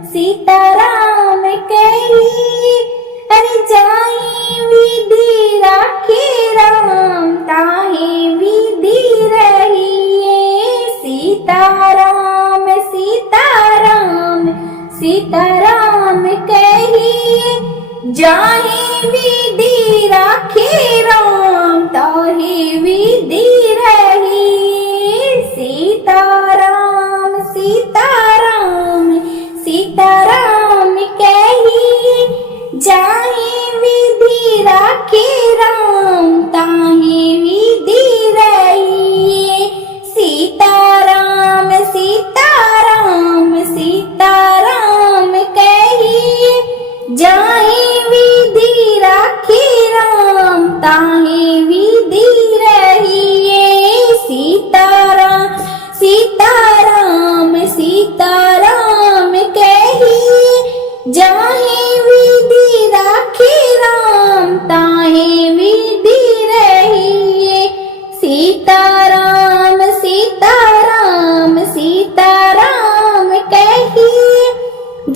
सीताराम कहिए, अरे जाहे विधि राखे राम ताहे विधि रहिए। सीताराम सीताराम सीताराम कहिए, जाहे विधि राखे राम ताहे विधि रहिए। सीताराम सीताराम सीताराम कहिए, जाहे विधि राखे राम ताहे विधि रहिए। सीताराम सीताराम सीताराम कहिए, जाहे विधि राखे राम ताहे विधि रहिए। सीताराम सीताराम सीताराम कहिए, जाहे विधि राखे राम ताहे विधि रहिए। सीताराम सीताराम सीताराम कहिए,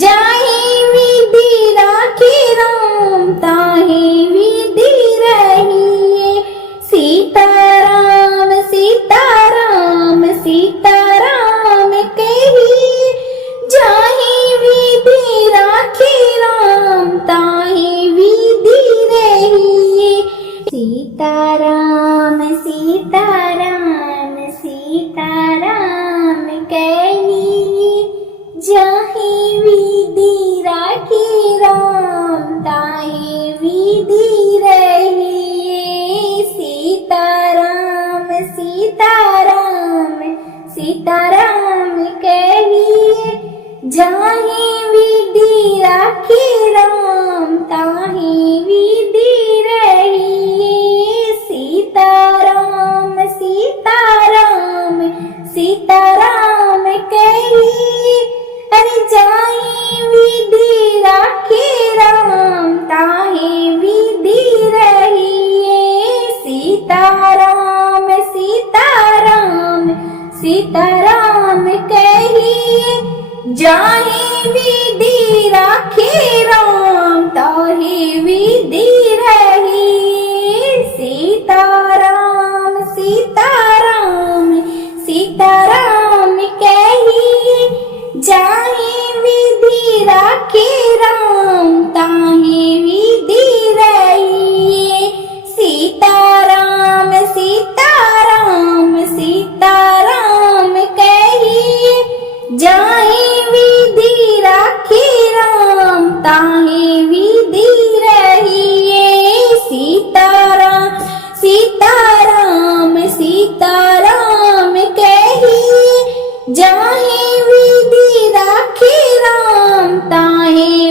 जाहे विधि राखे राम ताहे विधि रहिए। सीताराम सीताराम सीताराम कहिए, जाहे विधि राखे राम ताहे विधि रहिए। सीताराम सीताराम सीताराम कहिए, जाहे विधि राखे राम ताहे विधि रहिए। सीताराम सीताराम सीताराम कहिए, जाहे विधि राखे राम ताहे विधि रहिए। सीताराम सीताराम सीताराम कहिए, अरे जाहे विधि राखे राम ताहे विधि रहिए। सीताराम सीताराम सीताराम कहिए, जाहे विधि राखे राम ताहे विधि रहिए। सीताराम सीताराम सीताराम कहिए, जाहे विधि राखे राम ताहे विधि रहिए। सीताराम सीताराम सीताराम कहिए, जाहे विधि राखे राम ताहे विधि रहिए। सीताराम सीताराम सीताराम कहिए, जाहे विधि राखे राम ताहे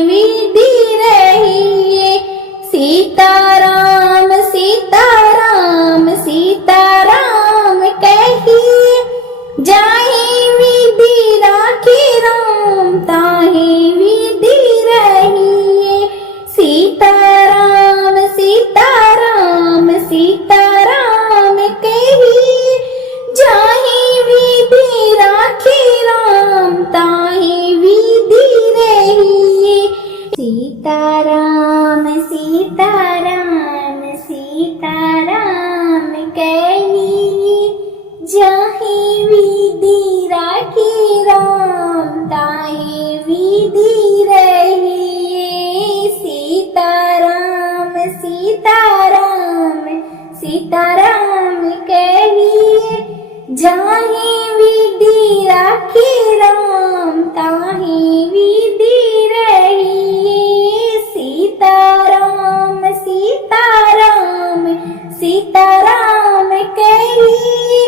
जाहि विधि राखे राम ताहि विधि रहिए। सीताराम सीताराम सीताराम कहिए,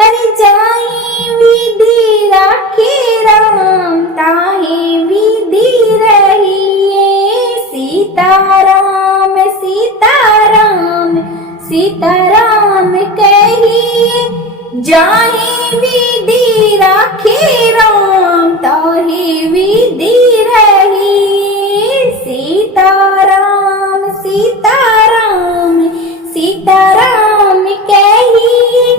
अरे जाहि विधि राखे राम ताहि विधि रहिए। सीताराम सीताराम सीताराम कहिए, जाहि विधि राखे राम ताहि विधि रहिए। सीताराम सीताराम सीताराम कहिए,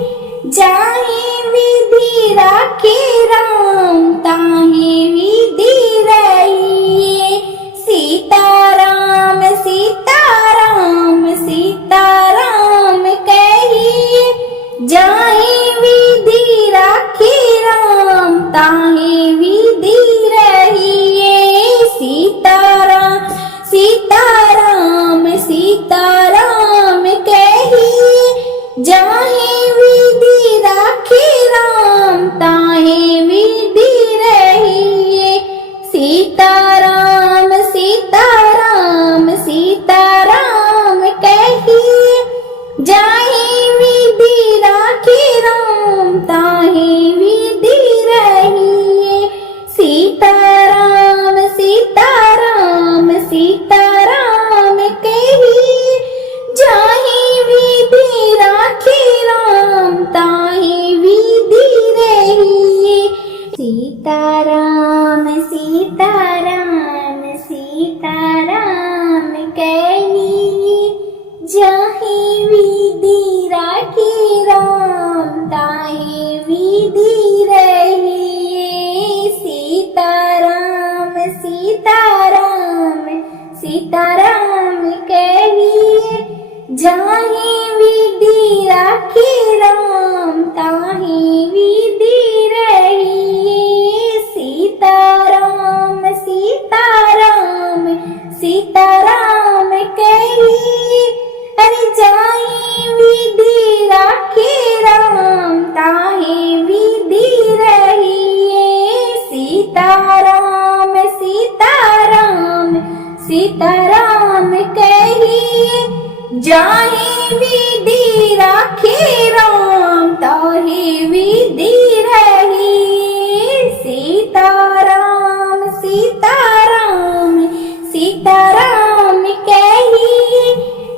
जाहि विधि राखे राम ताहि विधि रहिए। सीताराम सीताराम सीताराम कहिए, जाहि विधि राखे राम ताहि विधि रहिए। सीताराम सीताराम सीताराम कहिए, जाहि विधि राखे राम ताहि विधि रहिए। सीताराम सीताराम सीताराम कहिए, जाहि विधि राखे राम ताहि विधि रहिए। सीताराम सीताराम सीताराम कहिए, जाहि विधि राखे राम ताहि विधि रहिए। सीताराम सीताराम सीताराम कहिए, जाहि विधि राखे राम ताहि विधि रहिए। सीताराम सीताराम सीताराम कहिए, जाहि विधि राखे राम ताहि विधि रहिए। सीताराम सीताराम सीताराम कहिए, अरे जाहि विधि राखे राम ताहि विधि रहिए। सीताराम सीताराम सीताराम कहिए, जाहि विधि राखे राम ताहि विधि रहिए। सीताराम सीताराम सीताराम कहिए,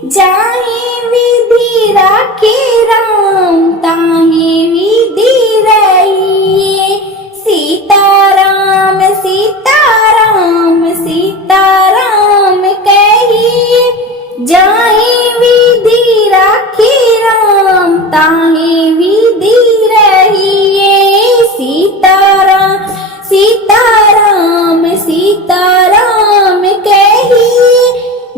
जाहि विधि राखे राम ताहि विधि रहिए। सीताराम सीताराम सीताराम कहिए, जाहि विधि राखे राम ताहि विधि रहिए। सीताराम सीताराम सीताराम कहिए,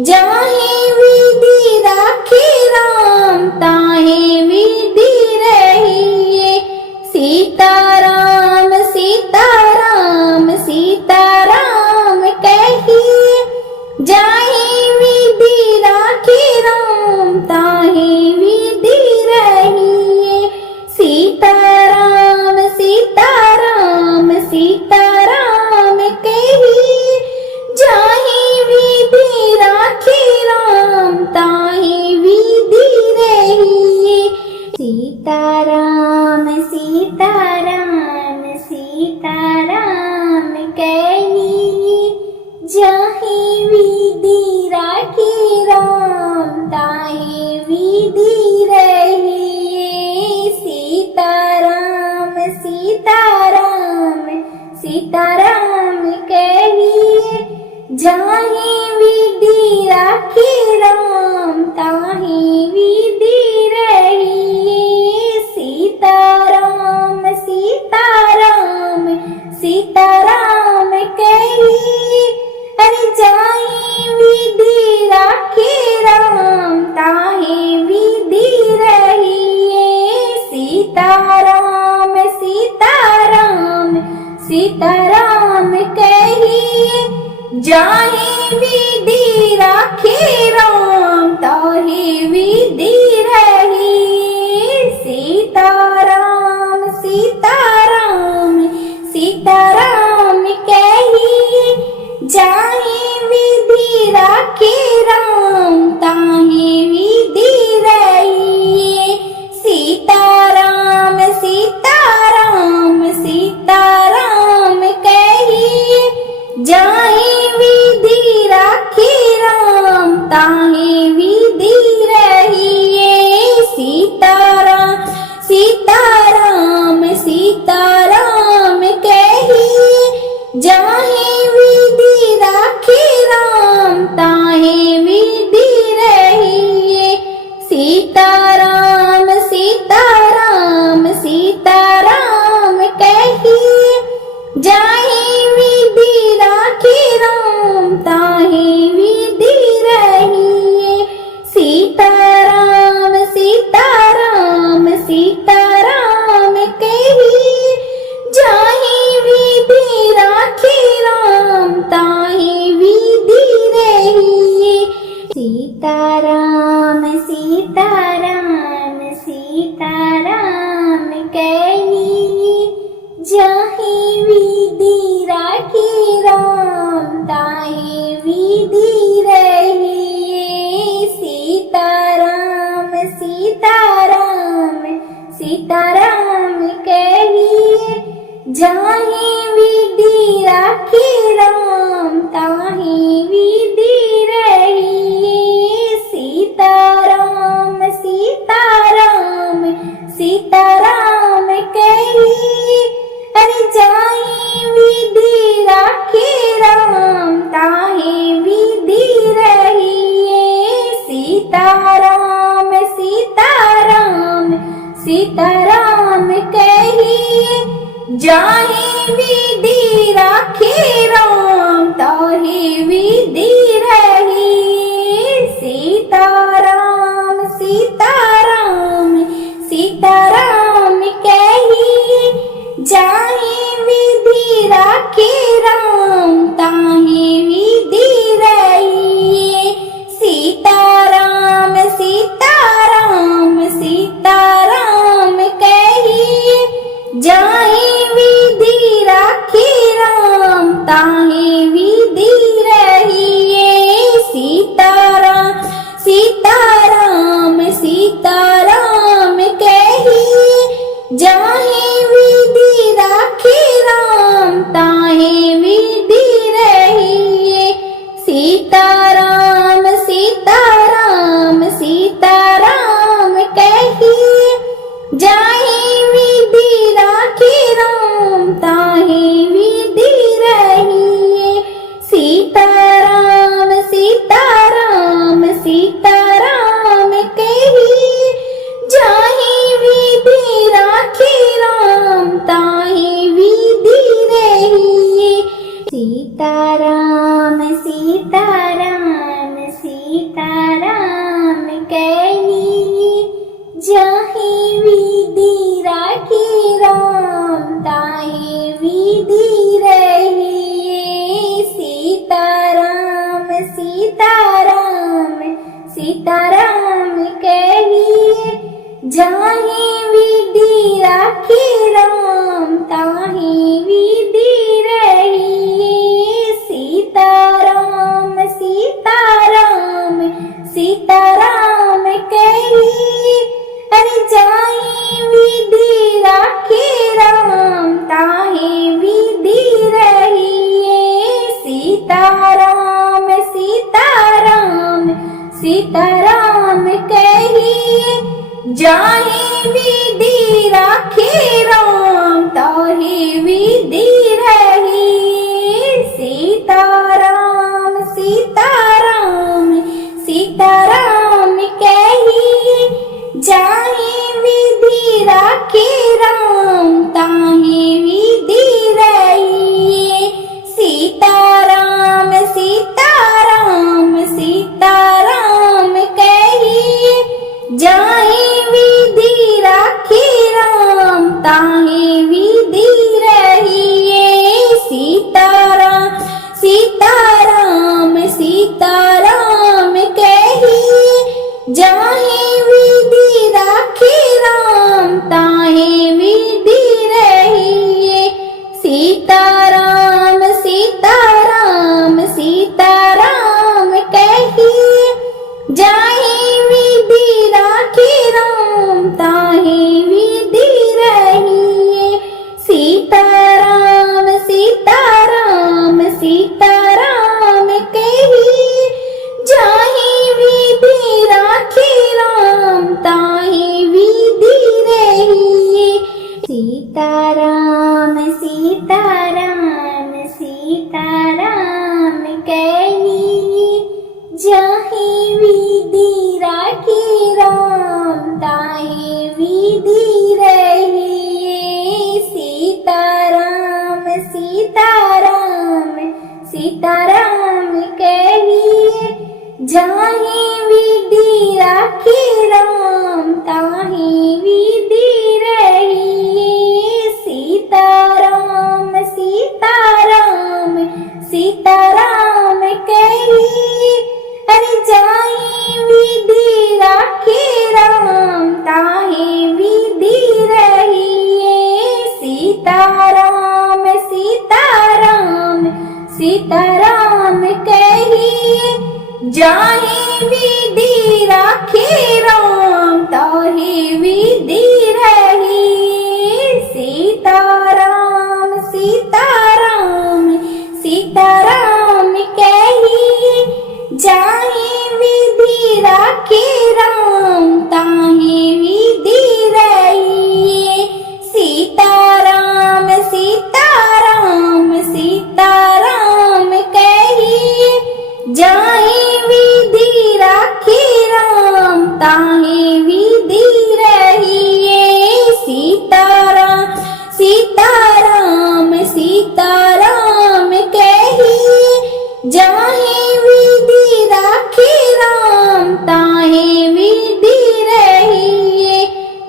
जाहि विधि राखे राम ताहि विधि रहिए। सीताराम सीताराम सीताराम कहिए, जाहि विधि राखे राम ताहि विधि रहिए। सीताराम सीताराम सीताराम कहिए, जाहि विधि राखे राम ताहि विधि रहिए। सीताराम सीताराम सीताराम कहिए, जाहि विधि राखे राम ताहि विधि रहिए। सीताराम सीताराम सीताराम कहिए, जाहि विधि राखे राम ताहि विधि रहिए। सीताराम सीताराम सीताराम कहिए, अरे जाहि विधि राखे राम ताहि विधि रहिए। सीताराम सीताराम सीताराम कहिए, जाहि विधि राखे राम ताहि विधि रहिए। सीताराम ताहे विधि रहिए। सीताराम सीताराम सीताराम कहिए, जाहे विधि राखे राम ताहे विधि रहिए। सीताराम सीताराम सीताराम कहिए, जाहे विधि राखे राम ताहे विधि रहिए। सीताराम सीताराम सीताराम कहिए, जाहे विधि राखे राम ताहे विधि रहिए। सीताराम सीताराम सीताराम कहिए, जाहे विधि राखे राम ताहे विधि रहिए। सीताराम सीताराम सीताराम कहिए, जाहे विधि राखे राम ताहे विधि रहिए। सीताराम सीताराम सीताराम कहिए, अरे जाहे विधि राखे राम ताहे विधि रहिए। सीताराम सीताराम सीताराम कहिए, जाहे विधि राखे राम ताहे विधि रहिए। सीताराम सीताराम सीताराम कहिए, जाहे विधि राखे राम ताहे विधि रहिए। सीताराम सीताराम सीताराम कहिए, जाहे विधि राखे राम ताहे विधि रहिए। सीताराम सीताराम सीताराम कहिए, जाहे विधि राखे राम ताहे विधि रहिए। सीताराम सीताराम सीताराम कहिए, जाहे विधि राखे राम ताहे विधि रहिए। सीताराम सीताराम सीताराम कहिए, जाहे विधि राखे राम ताहे विधि रहिए। सीताराम सीताराम सीताराम कहिए, जाहे विधि राखे राम ताहे विधि रहिए। सीताराम सीताराम सीताराम कहिए, जाहे विधि राखे राम ताहे विधि रहिए। सीताराम सीताराम सीताराम कहिए, अरे जाहे विधि राखे राम ताहे विधि रहिए। सीताराम सीताराम सीताराम कहिए, जाहे विधि राखे राम ताहे विधि रहिए। सीताराम सीताराम सीताराम कहिए, जाहे विधि राखे राम ताहे विधि रहिए। सीताराम सीताराम सीताराम कहिए, जाहे विधि राखे राम ताहे विधि रहिए। सीताराम सीताराम सीताराम कहिए, जाहे विधि राखे राम ताहे विधि रहिए। सीताराम सीताराम सीताराम कहिए, जाहे विधि राखे राम ताहे विधि रहिए। सीताराम सीताराम सीताराम कहिए, जाहि विधि राखी राम ताहि विधि रहिए। सीताराम सीताराम सीताराम कहिए, जाहि विधि राखी राम ताहि विधि रहिए। सीताराम सीताराम सीताराम कहिए, अरे जाहि विधि राखी राम ताहि विधि रहिए। सीताराम सीताराम सीताराम कहिए, जाहि विधि राखी राम ताहि विधि रहिए। सीताराम सीताराम सीताराम कहिए, जाहि विधि राखी राम ताहि विधि रहिए। सीताराम सीताराम सीताराम कहिए, जाहि विधि राखी राम ताहि विधि रहिए। सीताराम सीताराम सीताराम कहिए, जाहि विधि राखी राम ताहि विधि रहिए।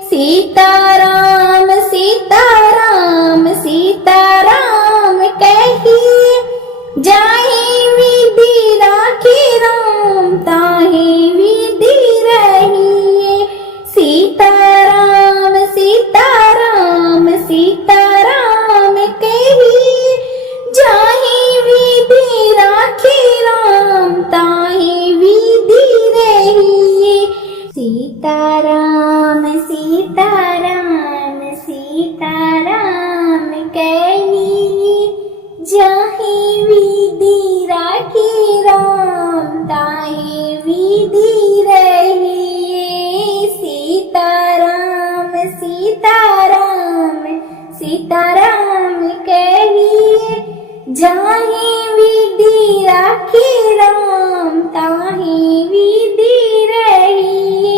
सीताराम सीताराम सीताराम कहिए, जाहि विधि राखी राम ताहि विधि रहिए। सीताराम सीताराम सीताराम कहिए, जाहि विधि राखी राम ताहि विधि रहिए। सीताराम सीताराम सीताराम कहिए, जाहि विधि राखी राम ताहि विधि रहिए। सीताराम सीताराम सीताराम कहिए, जाहि विधि राखी राम ताहि विधि रहिए।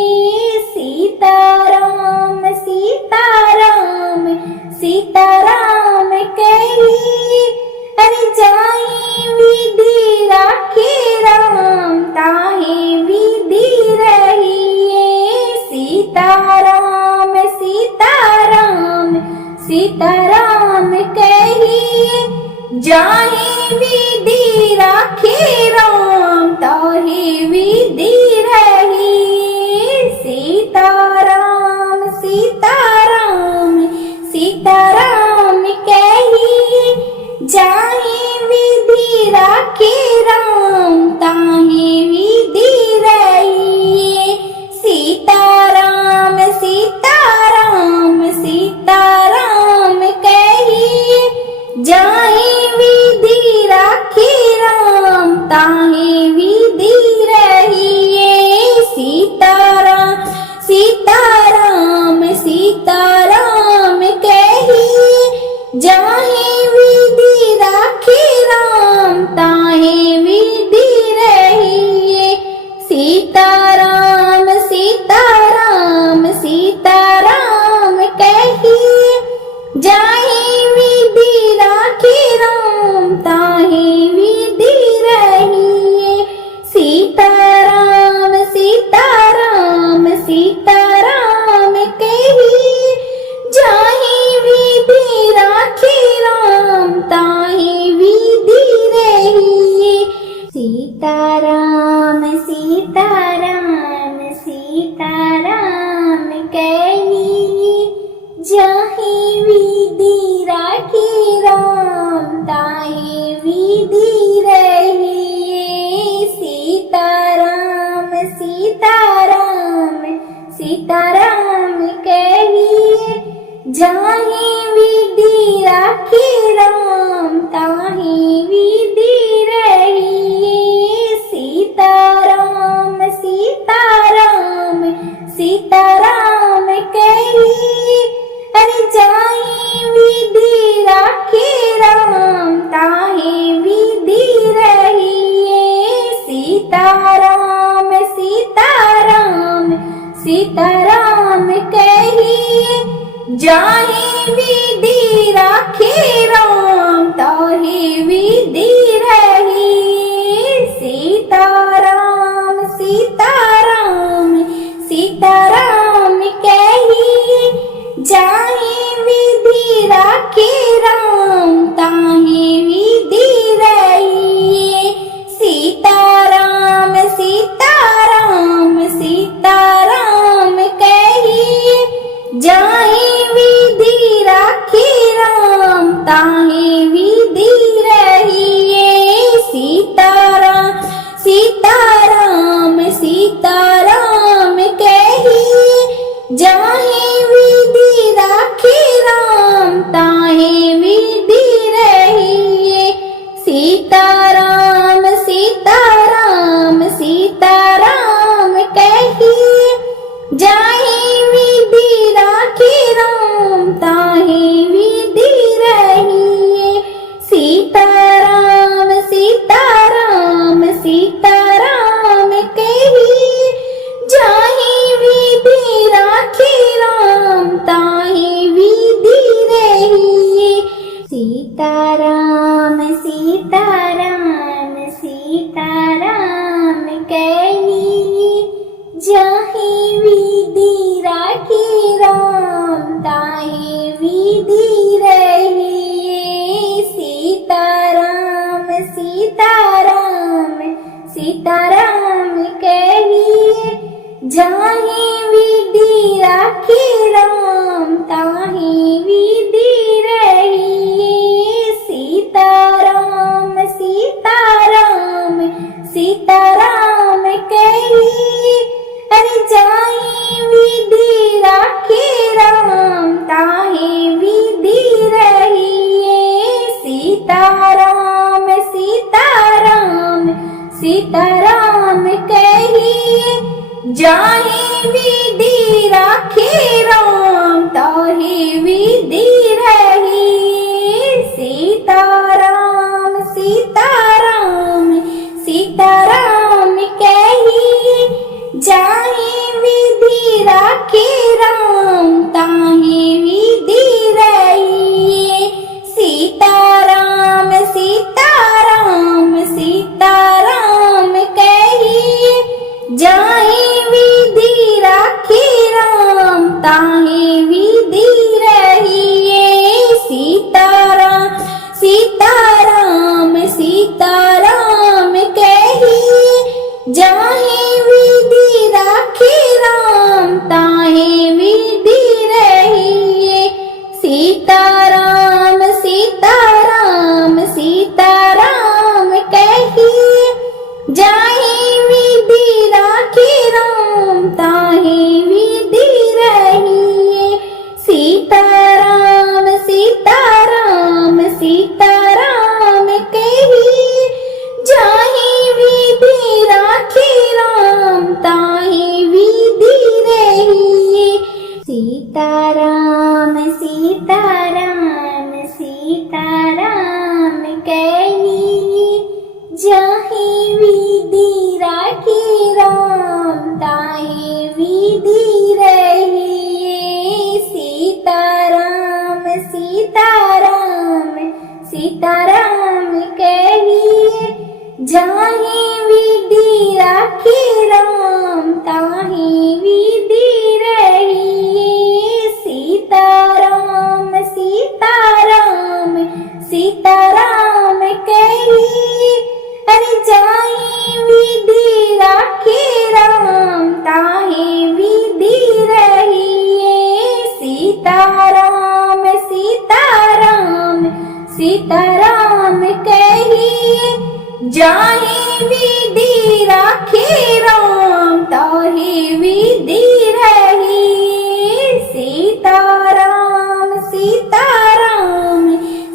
सीताराम सीताराम सीताराम कहिए, अरे जाहि विधि राखी राम ताहि विधि रहिए। सीताराम सीताराम सीताराम कहिए, जाहि विधि राखी राम ताहि विधि रहिए। सीताराम सीताराम सीताराम कहिए, जाहि विधि राखी राम ताहि विधि रहिए। सीताराम सीताराम सीताराम कहिए, जाहि विधि राखी राम ताहि विधि रहिए। सीताराम सीताराम सीताराम कहिए, जाहि विधि राखी राम ताहि विधि रहिए। सीताराम सीताराम सीताराम कहिए, जाहि विधि राखी राम ताहि विधि रहिए। विधि राखे राम ताहि विधि रही। सीताराम सीताराम सीताराम कही जाहि विधि राखे राम ताहि विधि रही। सीताराम सीताराम सीताराम कही जाहि विधि राखे राम ताहि विधि रही। सीताराम सीताराम सीताराम कही जाहि विधि राखे राम ताहि विधि रही। सीताराम सीताराम सीताराम कही जाहि विधि राखे राम ताहि विधि रही। सीताराम सीताराम सीताराम कही जाहि विधि राखे राम ताहि विधि रही। सीताराम सीताराम सीताराम कही जाहि विधि राखे राम ताहि विधि रही। सीताराम सीताराम सीताराम कही जाहि विधि राखे राम ताहि विधि रही। सीताराम सीताराम सीताराम कही अरे जाहि विधि राखे राम ताहि विधि रही। सीताराम सीताराम सीताराम कही जाहि विधि राखे राम ताहि विधि रही। सीताराम सीताराम सीताराम कही जाहि विधि राखे राम ताहि विधि रही। सीताराम सीताराम सीताराम कही जाहि विधि राखे राम ताहि विधि रही। सीताराम सीताराम सीताराम कही जाहि विधि राखे राम ताहि विधि रही। सीताराम सीताराम सीताराम कही जाहि विधि राखे राम ताहि विधि रही। सीताराम सीताराम सीताराम कही जाहि विधि राखे राम ताहि विधि रही। सीताराम सीताराम सीताराम कही जाहि विधि राखे राम ताहि विधि रही। सीताराम सीताराम सीताराम कही जाहि विधि राखे राम ताहि विधि रही। सीताराम सीताराम सीताराम कही अरे जाहि विधि राखे राम ताहि विधि रही। सीताराम सीताराम सीताराम कही जाहि विधि राखे राम ताहि विधि रही। सीताराम सीताराम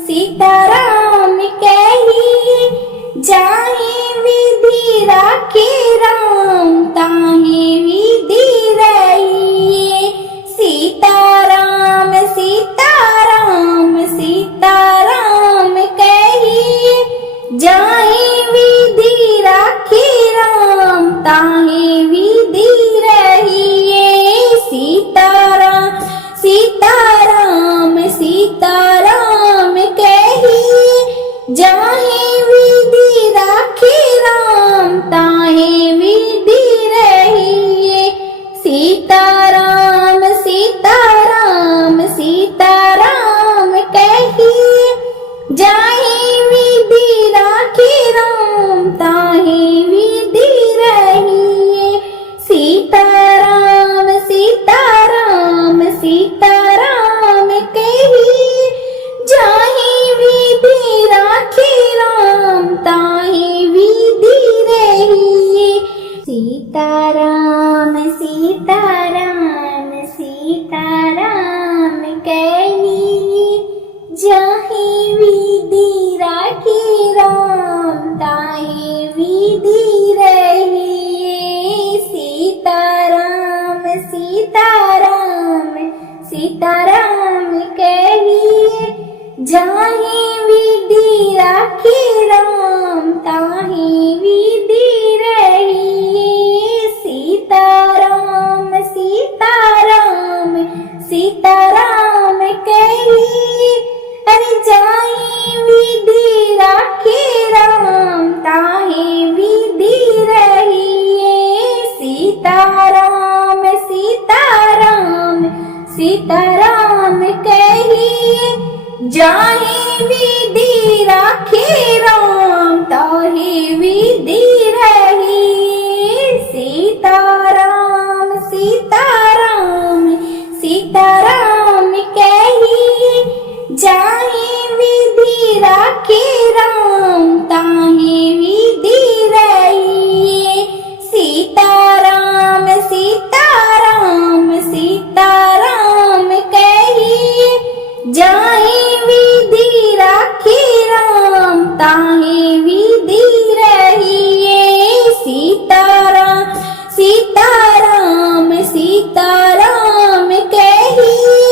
सीताराम कही जाहि विधि राखे राम ताहि विधि रही। सीताराम सीताराम सीताराम कही जाहि विधि राखे राम ताहि विधि रही। राखे राम ताहि विधि रहिए। सीताराम सीताराम सीताराम कहिए, अरे जाहि विधि राखे राम ताहि विधि रहिए। सीताराम सीताराम सीताराम कहिए, जाहि विधि राखे राम ताहि विधि रहिए। सीताराम सीताराम सीताराम कहिए, जाहि विधि राखे राम ताहि विधि रहिए। सीताराम सीताराम सीताराम कहिए, जाहि विधि राखे राम ताहि विधि रहिए। सीताराम सीताराम सीताराम कहिए,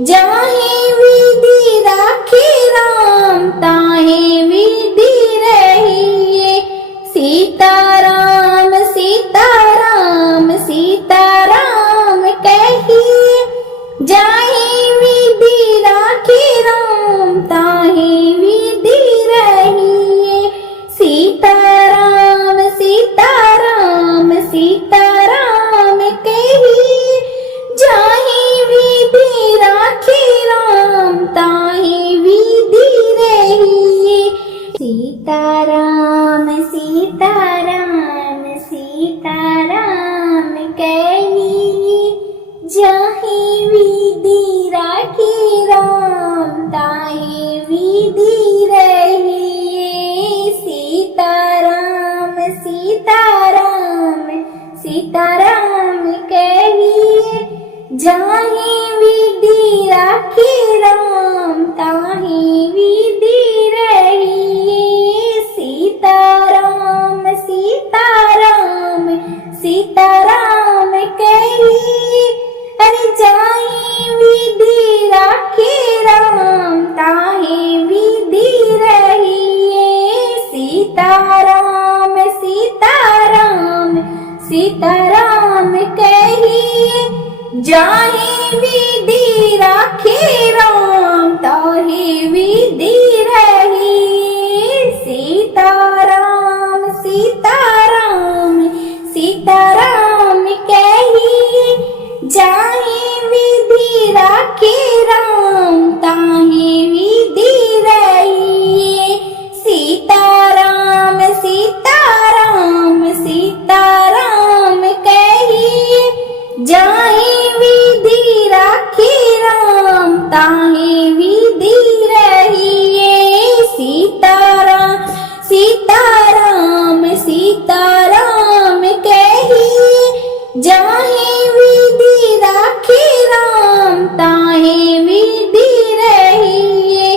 जाहि विधि राखे राम ताहि विधि रहिए। सीताराम सीताराम सीताराम कहिए, जाहि विधि राखे राम ताहि विधि रहिए। सीताराम सीताराम सीताराम कहिए, जाहि विधि राखे राम ताहि विधि रहिए। सीताराम सीताराम सीताराम कहिए, जाहि विधि राखे राम ताहि विधि रहिए। सीताराम सीताराम सीताराम कहिए, जाहि विधि राखे राम ताहि विधि रहिए। सीताराम सीताराम सीताराम कहिए, अरे जाहि विधि राखे राम ताहि विधि रहिए। सीताराम सीताराम सीताराम कहिए, जाहि विधि राखे राम ताहि विधि रहिए। सीताराम सीताराम सीताराम कहिए, जाहि विधि राखे राम ताहि विधि रहिए। सीताराम सीताराम सीताराम कहिए, जाहि विधि राखे राम ताहि विधि रहिए। सीताराम सीताराम सीताराम कहिए, जाहि विधि राखे राम ताहि विधि रहिए।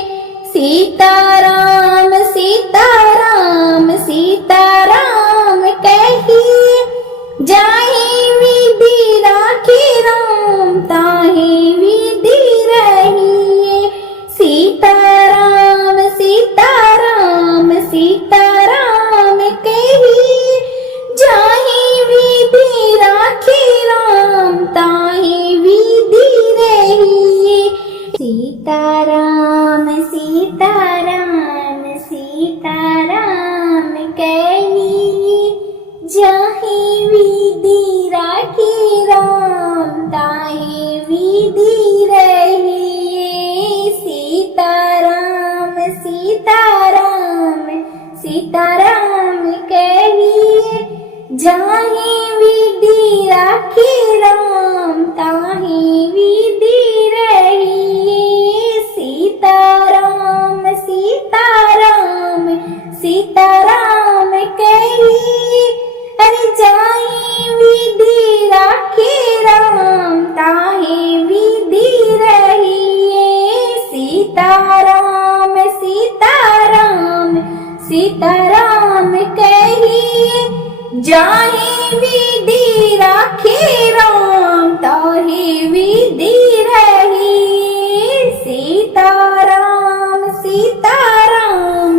सीताराम सीताराम सीताराम कहिए, जाहि विधि राखे राम ताहि विधि रहिए। सीताराम सीताराम सीताराम कहिए, जाहि विधि राखे राम ताहि विधि रहिए। सीताराम सीताराम सीताराम कहिए, जाहि विधि राखे राम ताहि विधि रहिए। सीताराम सीताराम सीताराम कहिए, जाहि विधि राखे राम ताहि विधि रहिए। सीताराम सीताराम सीताराम कहिए, अरे जाहि विधि राखे राम ताहि विधि रहिए। सीताराम सीताराम सीताराम कहिए, जाहि विधि राखे राम ताहि विधि रहिए। सीताराम सीताराम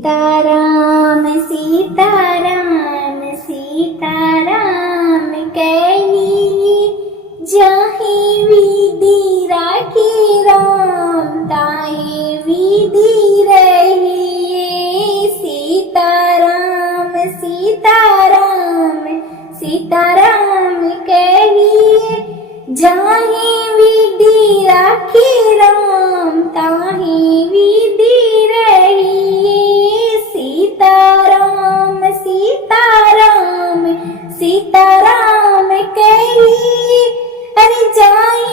सीताराम सीताराम सीताराम कहलिए जाहे विधि राखे राम ताहे विधि रहिए सीताराम सीताराम सीताराम कहलिए जाहे विधि राखे राम ताहे विधि रहिए सीताराम सीताराम सीताराम कहिए अरे जाए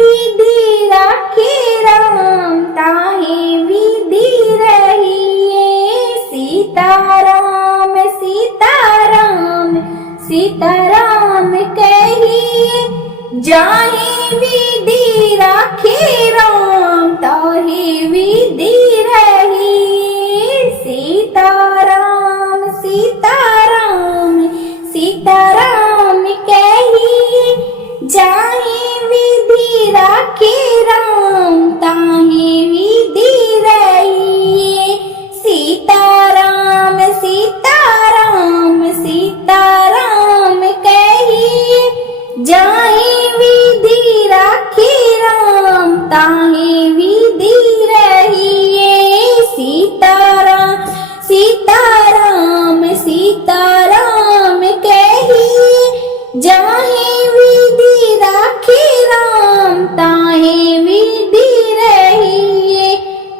विधि राखे राम ताहे विधि रहिए सीताराम सीताराम सीताराम कहिए जाहे विधि राखे राम ताहे विधि रहिए सीताराम सीताराम सीताराम कहिए जाहे विधि राखे राम ताहे विधि रहिए सीताराम सीताराम सीताराम कहिए जाहे विधि राखे राम ताहे विधि रहिए सीताराम सीताराम सीताराम कहिए जाहे विधि राखे राम ताहे विधि रहिए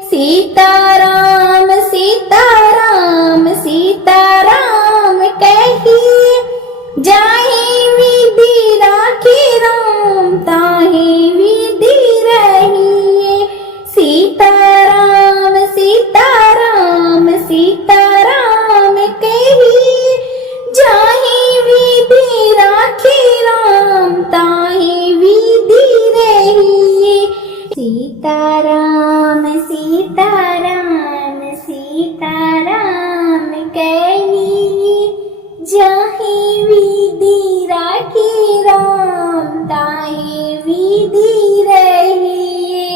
सीताराम सीताराम सीताराम कहिए जाहे विधि राखे राम ताहे विधि रहिए सीताराम सीताराम सीताराम कहिए जाहे विधि राखे राम ताहे विधि रहिए सीताराम सीताराम सीताराम कहिए जाहे विधि राखे राम ताहे विधि रहिए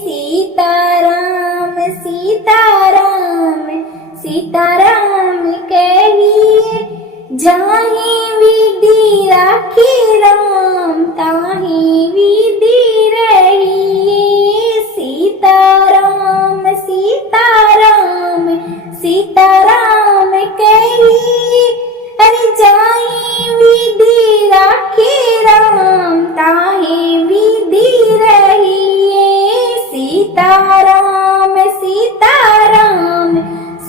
सीताराम सीताराम सीताराम कहिए जाहे विधि राखे राम ताहे विधि रहिए सीताराम सीताराम सीताराम कहिए अरे जाहे विधि राखे राम ताहे विधि रहिए सीताराम सीताराम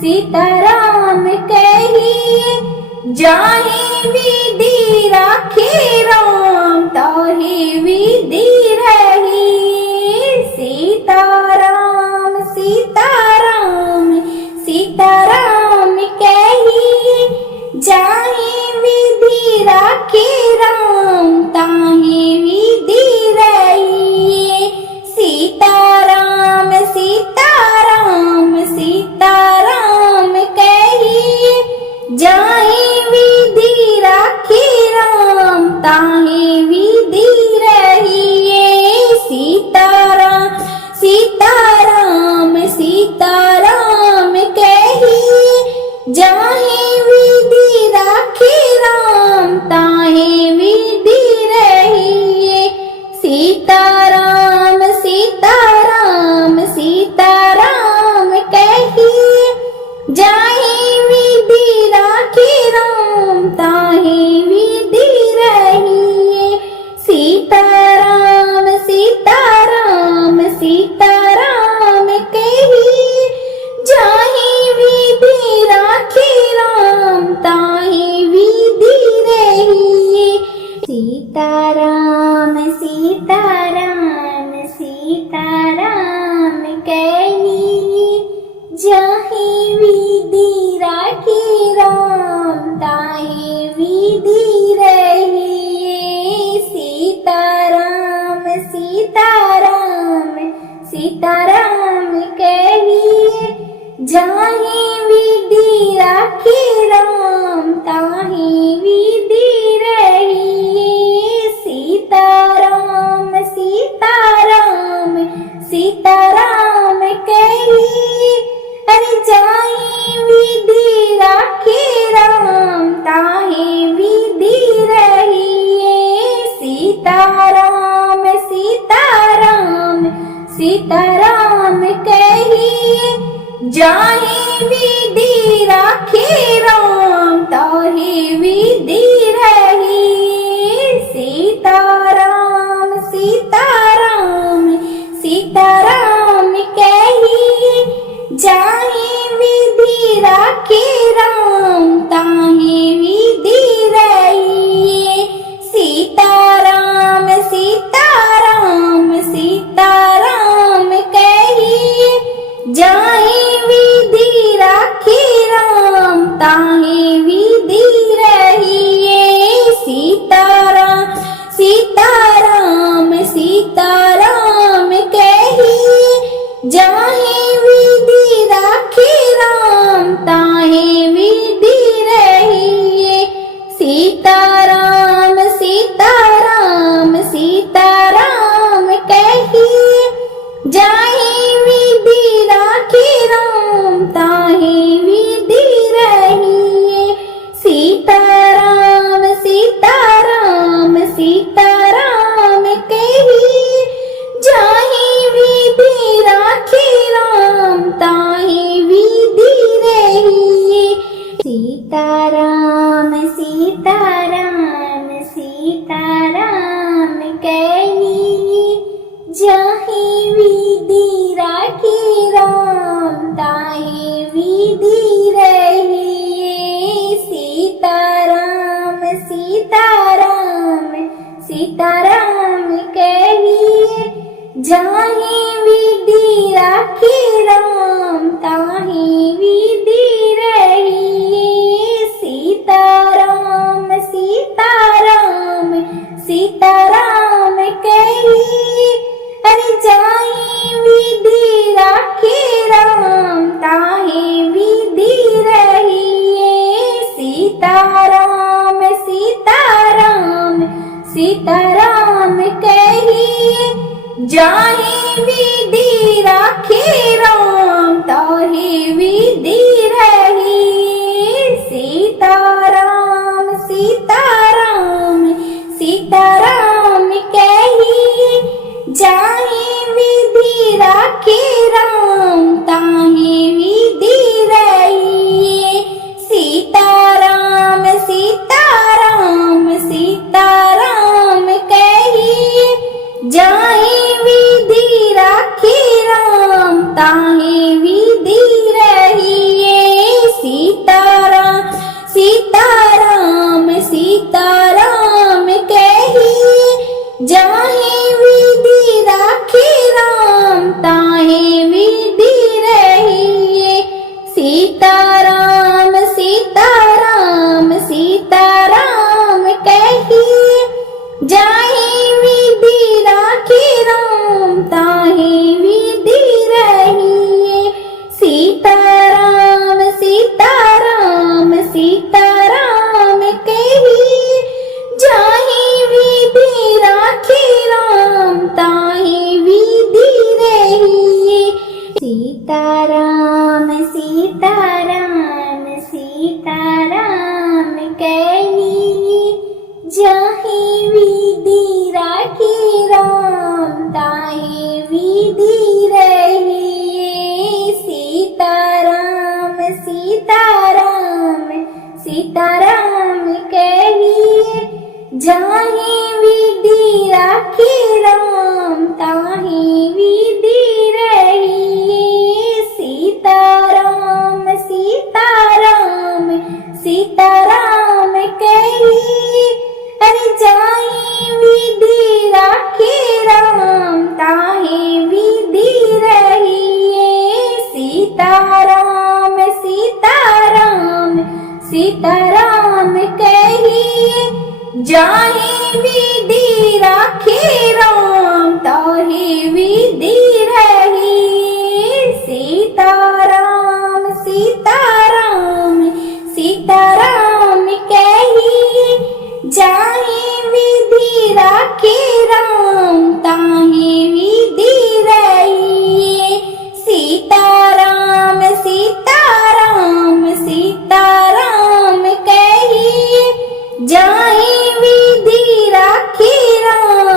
सीताराम कहिए जाहे विधि राखे राम ताहे विधि रहिए सीताराम सीताराम सीताराम कहिए जाहे विधि राखे राम ताहे विधि रहिए सीताराम सीताराम सीताराम कहिए जाहे विधि राखे राम ताहे विधि रहिए सीताराम सीताराम सीताराम कहिए जाहे विधि राखे राम ताहे विधि रहिए सीताराम सीताराम सीताराम कहिए जाहे विधि राखे राम ताहे विधि रहिए सीताराम सीताराम सीताराम कहिए जाहे विधि राखे राम ताहे विधि रहिए सीताराम सीताराम सीताराम कहिए जाहे विधि राखे राम ताहे विधि रहिए सीताराम सीताराम सीताराम कहिए जाहे विधि राखे राम ताहे विधि रहिए सीताराम सीताराम सीताराम कहिए अरे जाए सीताराम सीताराम सीताराम कहिए जाहि विधि राखी राम ताहि विधि रहिए सीताराम सीताराम सीताराम कहिए जाहि विधि राखी राम ताहि विधि रहिए सीताराम सीताराम सीताराम कहिए जाहि विधि राखी राम ताहि विधि रहिए सीताराम सीताराम सीताराम कहिए जाहि विधि राखी राम ताहि विधि रहिए सीताराम सीताराम सीताराम कहिए जाहि विधि राखी राम ताहि विधि रहिए सीताराम सीताराम सीताराम कहिए जाहि विधि राखी राम ताहि विधि रहिए सीताराम सीताराम सीताराम कहिए जाहि विधि राखी राम ताहि विधि रहिए सीताराम सीताराम सीताराम कहिए जाहि विधि राखी राम ताहि विधि रहिए सीताराम सीताराम सीताराम कहिए अरे जाहि विधि राखी राम ताहि विधि रहिए सीताराम सीताराम सीताराम कहिए जाहि विधि राखी राम ताहि विधि रहिए सीताराम सीताराम सीताराम कहिए जाहि विधि राखी राम ताहि विधि रहिए सीताराम सीताराम सीताराम कहिए जाहि विधि राखी राम ताहि विधि रहिए सीताराम सीताराम सीताराम कहिए जाहि विधि राखी राम ताहि विधि रहिए सीताराम सीताराम सीताराम कहिए जाहि विधि राखी राम ताहि विधि रहिए सीताराम सीताराम सीताराम कहिए जाहि विधि राखी राम ताहि विधि रहिए सीताराम सीताराम सीताराम कहिए जाहि विधि राखी राम ताहि विधि रहिए सीताराम सीताराम सीताराम कहिए जाहि विधि राखी राम ताहि विधि रहिए सीताराम सीताराम सीताराम कहिए अरे जाहि विधि राखी राम ताहि विधि रहिए सीताराम सीताराम सीताराम कहिए जाहि विधि राखी राम ताहि विधि रहिए सीताराम सीताराम सीताराम कहिए जाहि विधि राखी राम ताहि विधि रहिए सीताराम सीताराम सीताराम कहिए जाहि विधि राखी राम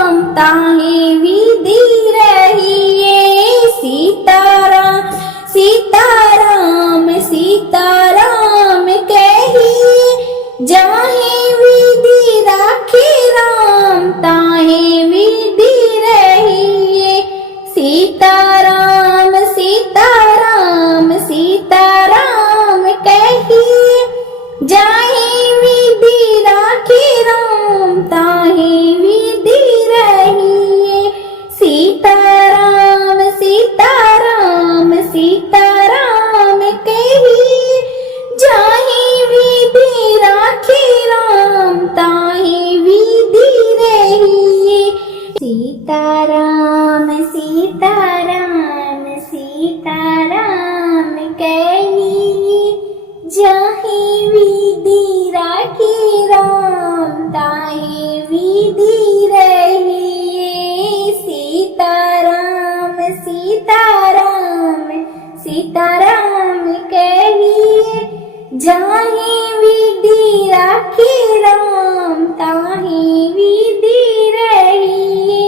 सीताराम सीताराम कहिए जाहे विधि राखे राम ताहे विधि रहिए सीताराम सीताराम सीताराम कहिए जाहे विधि राखे राम ताहे विधि रहिए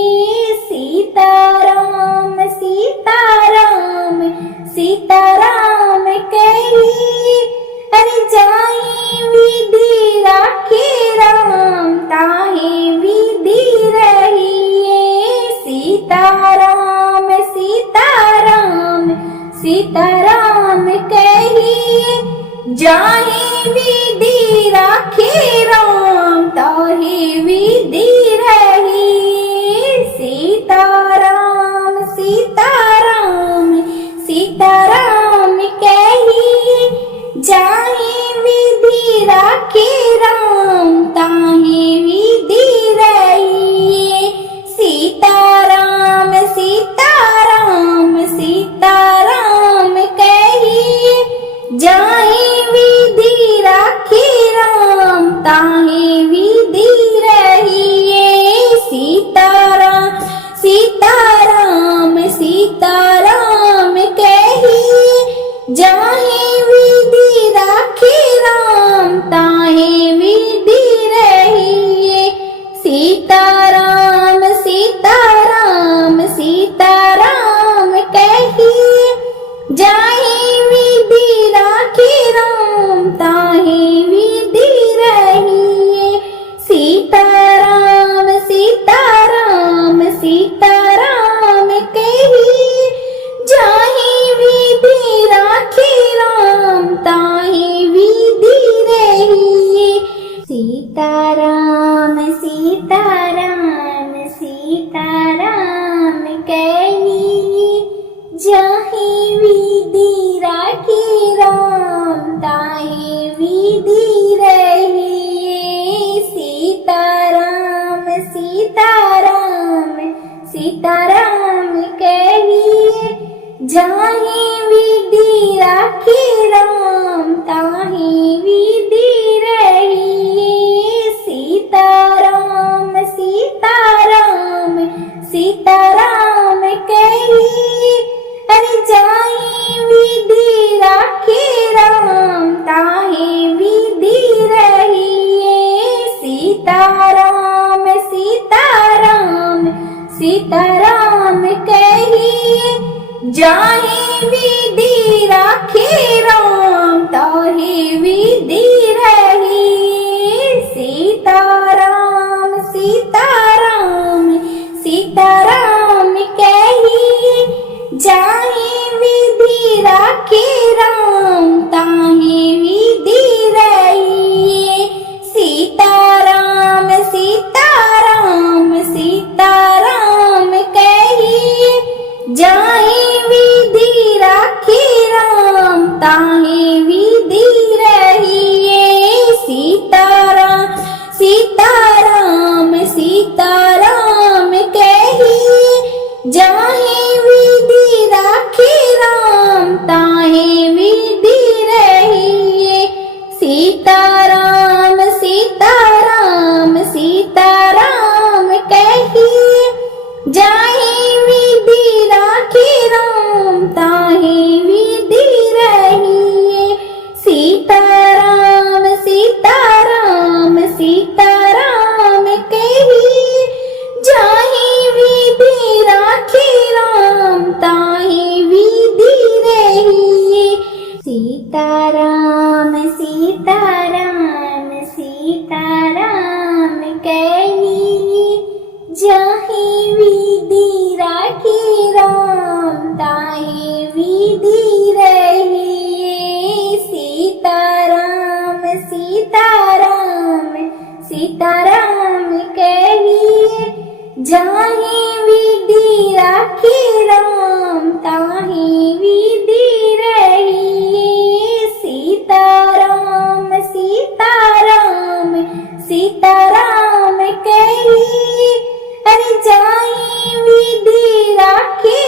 सीताराम सीताराम सीताराम कहिए अरे जाहे विधि राखे राम ताहे विधि रहिए सीताराम सीताराम सीताराम कहिए जाहे विधि राखे राम ताहे विधि रहिए सीताराम सीताराम सीताराम कहिए जाहे विधि राखे राम ताहे विधि रहिए सीताराम सीताराम सीताराम कहिए जाहे विधि राखे राम ताहे विधि रहिए सीताराम सीताराम सीताराम कहिए जाहे विधि राखे राम ताहे विधि रहिए सीताराम सीताराम सीताराम कहिए जाहे विधि राखे राम ताहे विधि रहिए सीताराम सीताराम सीताराम कहिए जाहे विधि राखे राम ताहे विधि रहिए सीताराम सीताराम सीताराम कहिए जाहे विधि राखे राम ताहे विधि रहिए सीताराम सीताराम सीताराम कहिए जाहे विधि राखे राम ताहे विधि रहिए सीताराम सीताराम सीताराम कहिए अरे जाहे विधि राखे राम ताहे विधि रहिए सीताराम सीताराम सीताराम कहिए जाहे विधि राखे राम ताहे विधि रहिए सीताराम सीताराम सीताराम कहिए जाहे विधि राखे राम ताहे विधि रहिए सीताराम सीताराम सीताराम कहिए जाहे विधि राखे राम ताहे विधि रहिए सीताराम सीताराम सीताराम कहिए जाहे विधि राखे राम ताहे विधि रहिए सीताराम सीताराम सीताराम कहिए जाहे विधि राखे राम ताहे विधि रहिए सीताराम सीताराम सीताराम कहिए जाहे विधि राखे राम ताहे विधि रहिए सीताराम सीताराम सीताराम कहिए जाहे विधि राखे राम ताहे विधि रहिए सीताराम सीताराम सीताराम कहिए जाहे विधि राखे राम ताहे विधि रहिए सीताराम सीताराम सीताराम कहिए अरे जाहे विधि राखे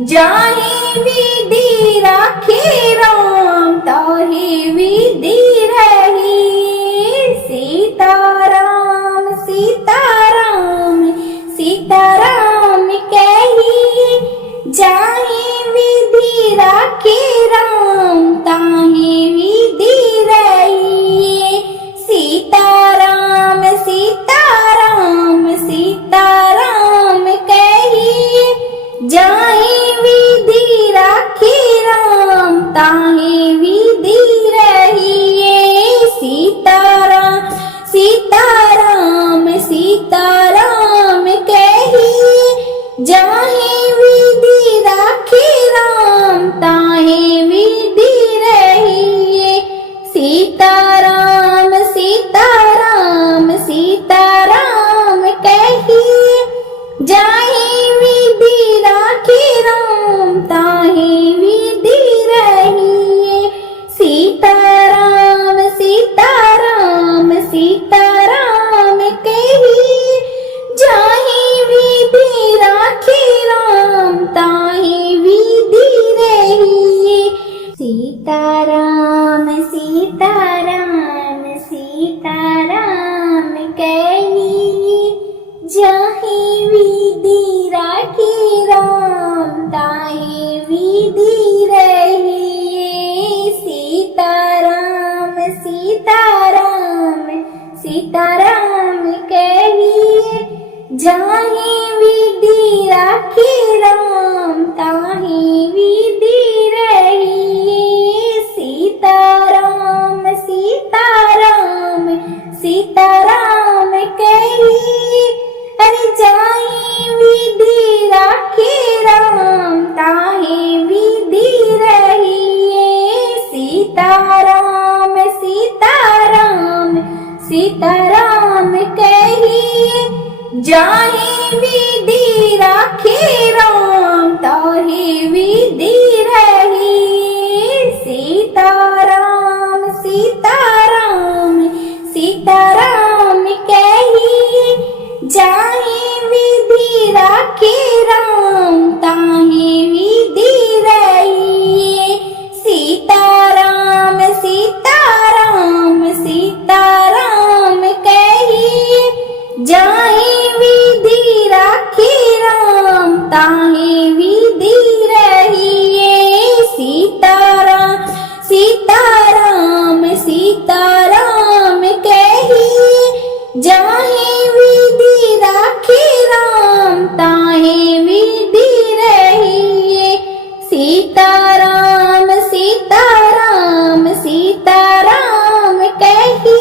जाहि विधि राखी राम ताहि विधि रही। सीताराम सीताराम सीताराम कही, जाहि विधि राखी राम ताहि विधि रही। सीताराम सीताराम सीताराम कही, जाहि विधि राखी राम ताहि विधि रही। सीताराम सीताराम सीताराम कही, जाहि विधि राखी राम ताहि विधि रही। सीताराम सीताराम सीताराम कही, जाहि विधि राखी राम ताहि विधि रही। सीताराम सीताराम सीताराम कही, जाहि विधि राखी राम ताहि विधि रही। सीताराम सीताराम सीताराम कही, जाहि विधि राखी राम ताहि विधि रही। सीताराम सीताराम सीताराम कही, जाहि विधि राखी राम ताहि विधि रही। सीताराम सीताराम सीताराम कही, अरे जाहि विधि राखी राम ताहि विधि रही। सीताराम सीताराम सीताराम कही, जाहि विधि राखी राम ताहि विधि रही। सीताराम सीताराम सीताराम कही, जाहि विधि राखी राम ताहि विधि रही। सीताराम सीताराम सीताराम कही, जाहि विधि राखी राम ताहि विधि रही। सीताराम सीताराम सीताराम कही, जाहि विधि राखी राम ताहि विधि रही। सीताराम सीताराम सीताराम कही,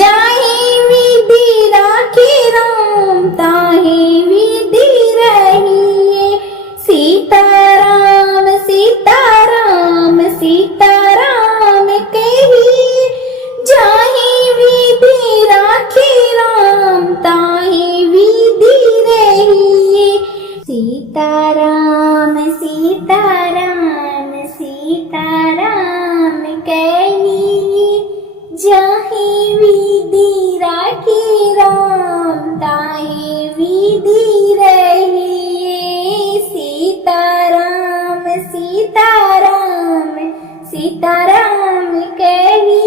जाहि विधि राखी राम ताहि विधि रही। सीताराम सीताराम सीताराम कही, जाहि विधि राखी राम ताहि विधि रही। सीताराम सीताराम सीताराम कही, जाहि विधि राखी राम ताहि विधि रही। सीताराम सीताराम सीताराम कही,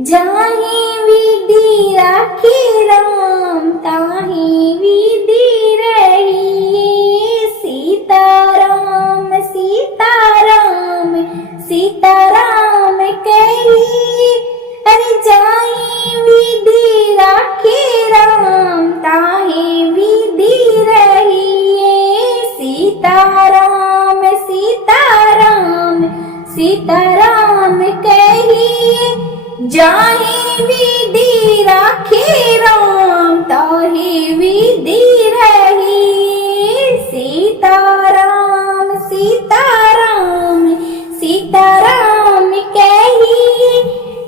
जाहि विधि राखी राम ताहि विधि रही। सीताराम सीताराम सीताराम कही, अरे जाहि विधि राखी राम ताहि विधि रही। सीताराम सीताराम सीताराम कही, जाहि विधि राखी राम ताहि विधि रही। सीताराम सीताराम सीताराम कही,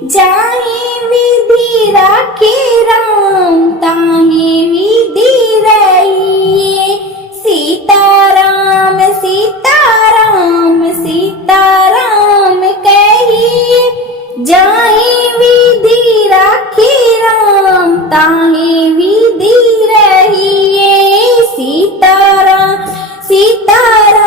जाहि विधि राखी राम ताहि विधि रही। सीताराम सीताराम सीताराम कही, जाहि विधि राखी राम ताहि विधि रही। सीताराम सीताराम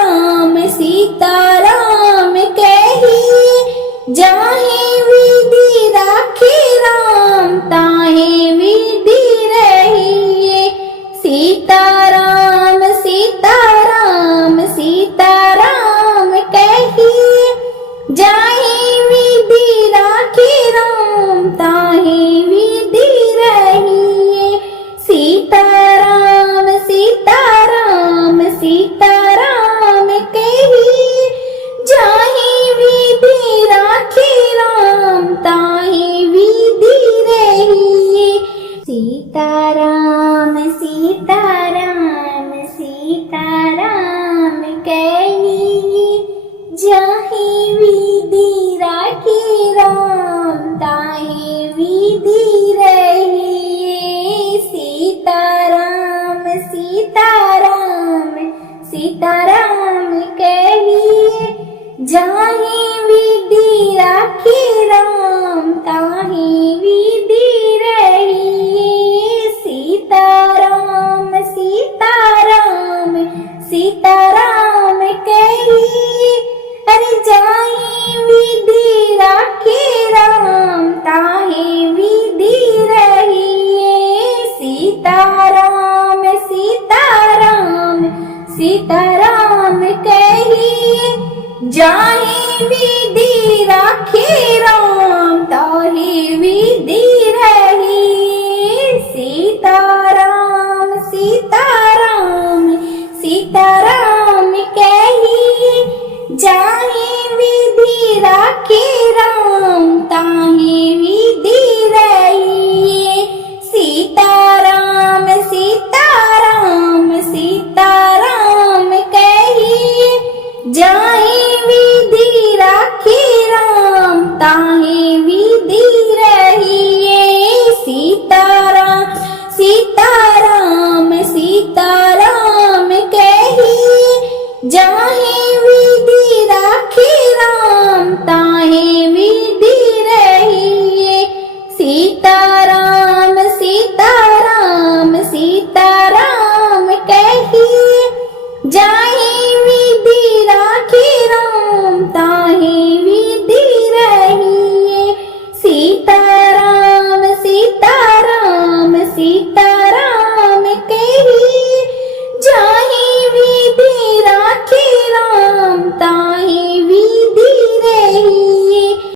विधि राखे राम ताहि विधि रहिए। सीताराम सीताराम सीताराम कहिए, जाहि विधि राखे राम ताहि विधि रहिए। सीताराम सीताराम सीताराम कहिए, जाहि विधि राखे राम ताहि विधि रहिए। सीताराम सीताराम सीताराम कहिए, अरे जाहि विधि राखे राम ताहि विधि रहिए। सीताराम सीताराम सीताराम कहिए, जाहि विधि राखे राम ताहि विधि रहिए। सीताराम सीताराम सीताराम कहिए, जाहि विधि राखे राम ताहि विधि रहिए। सीताराम सीताराम सीताराम कहिए, जाहि विधि राखे राम ताहि विधि रहिए। सीताराम सीताराम सीताराम कहिए, जाहि विधि राखे राम ताहि विधि रहिए। सीताराम सीताराम सीताराम कहिए, जाहि विधि राखे राम ताहि विधि रहिए। सीताराम सीताराम सीता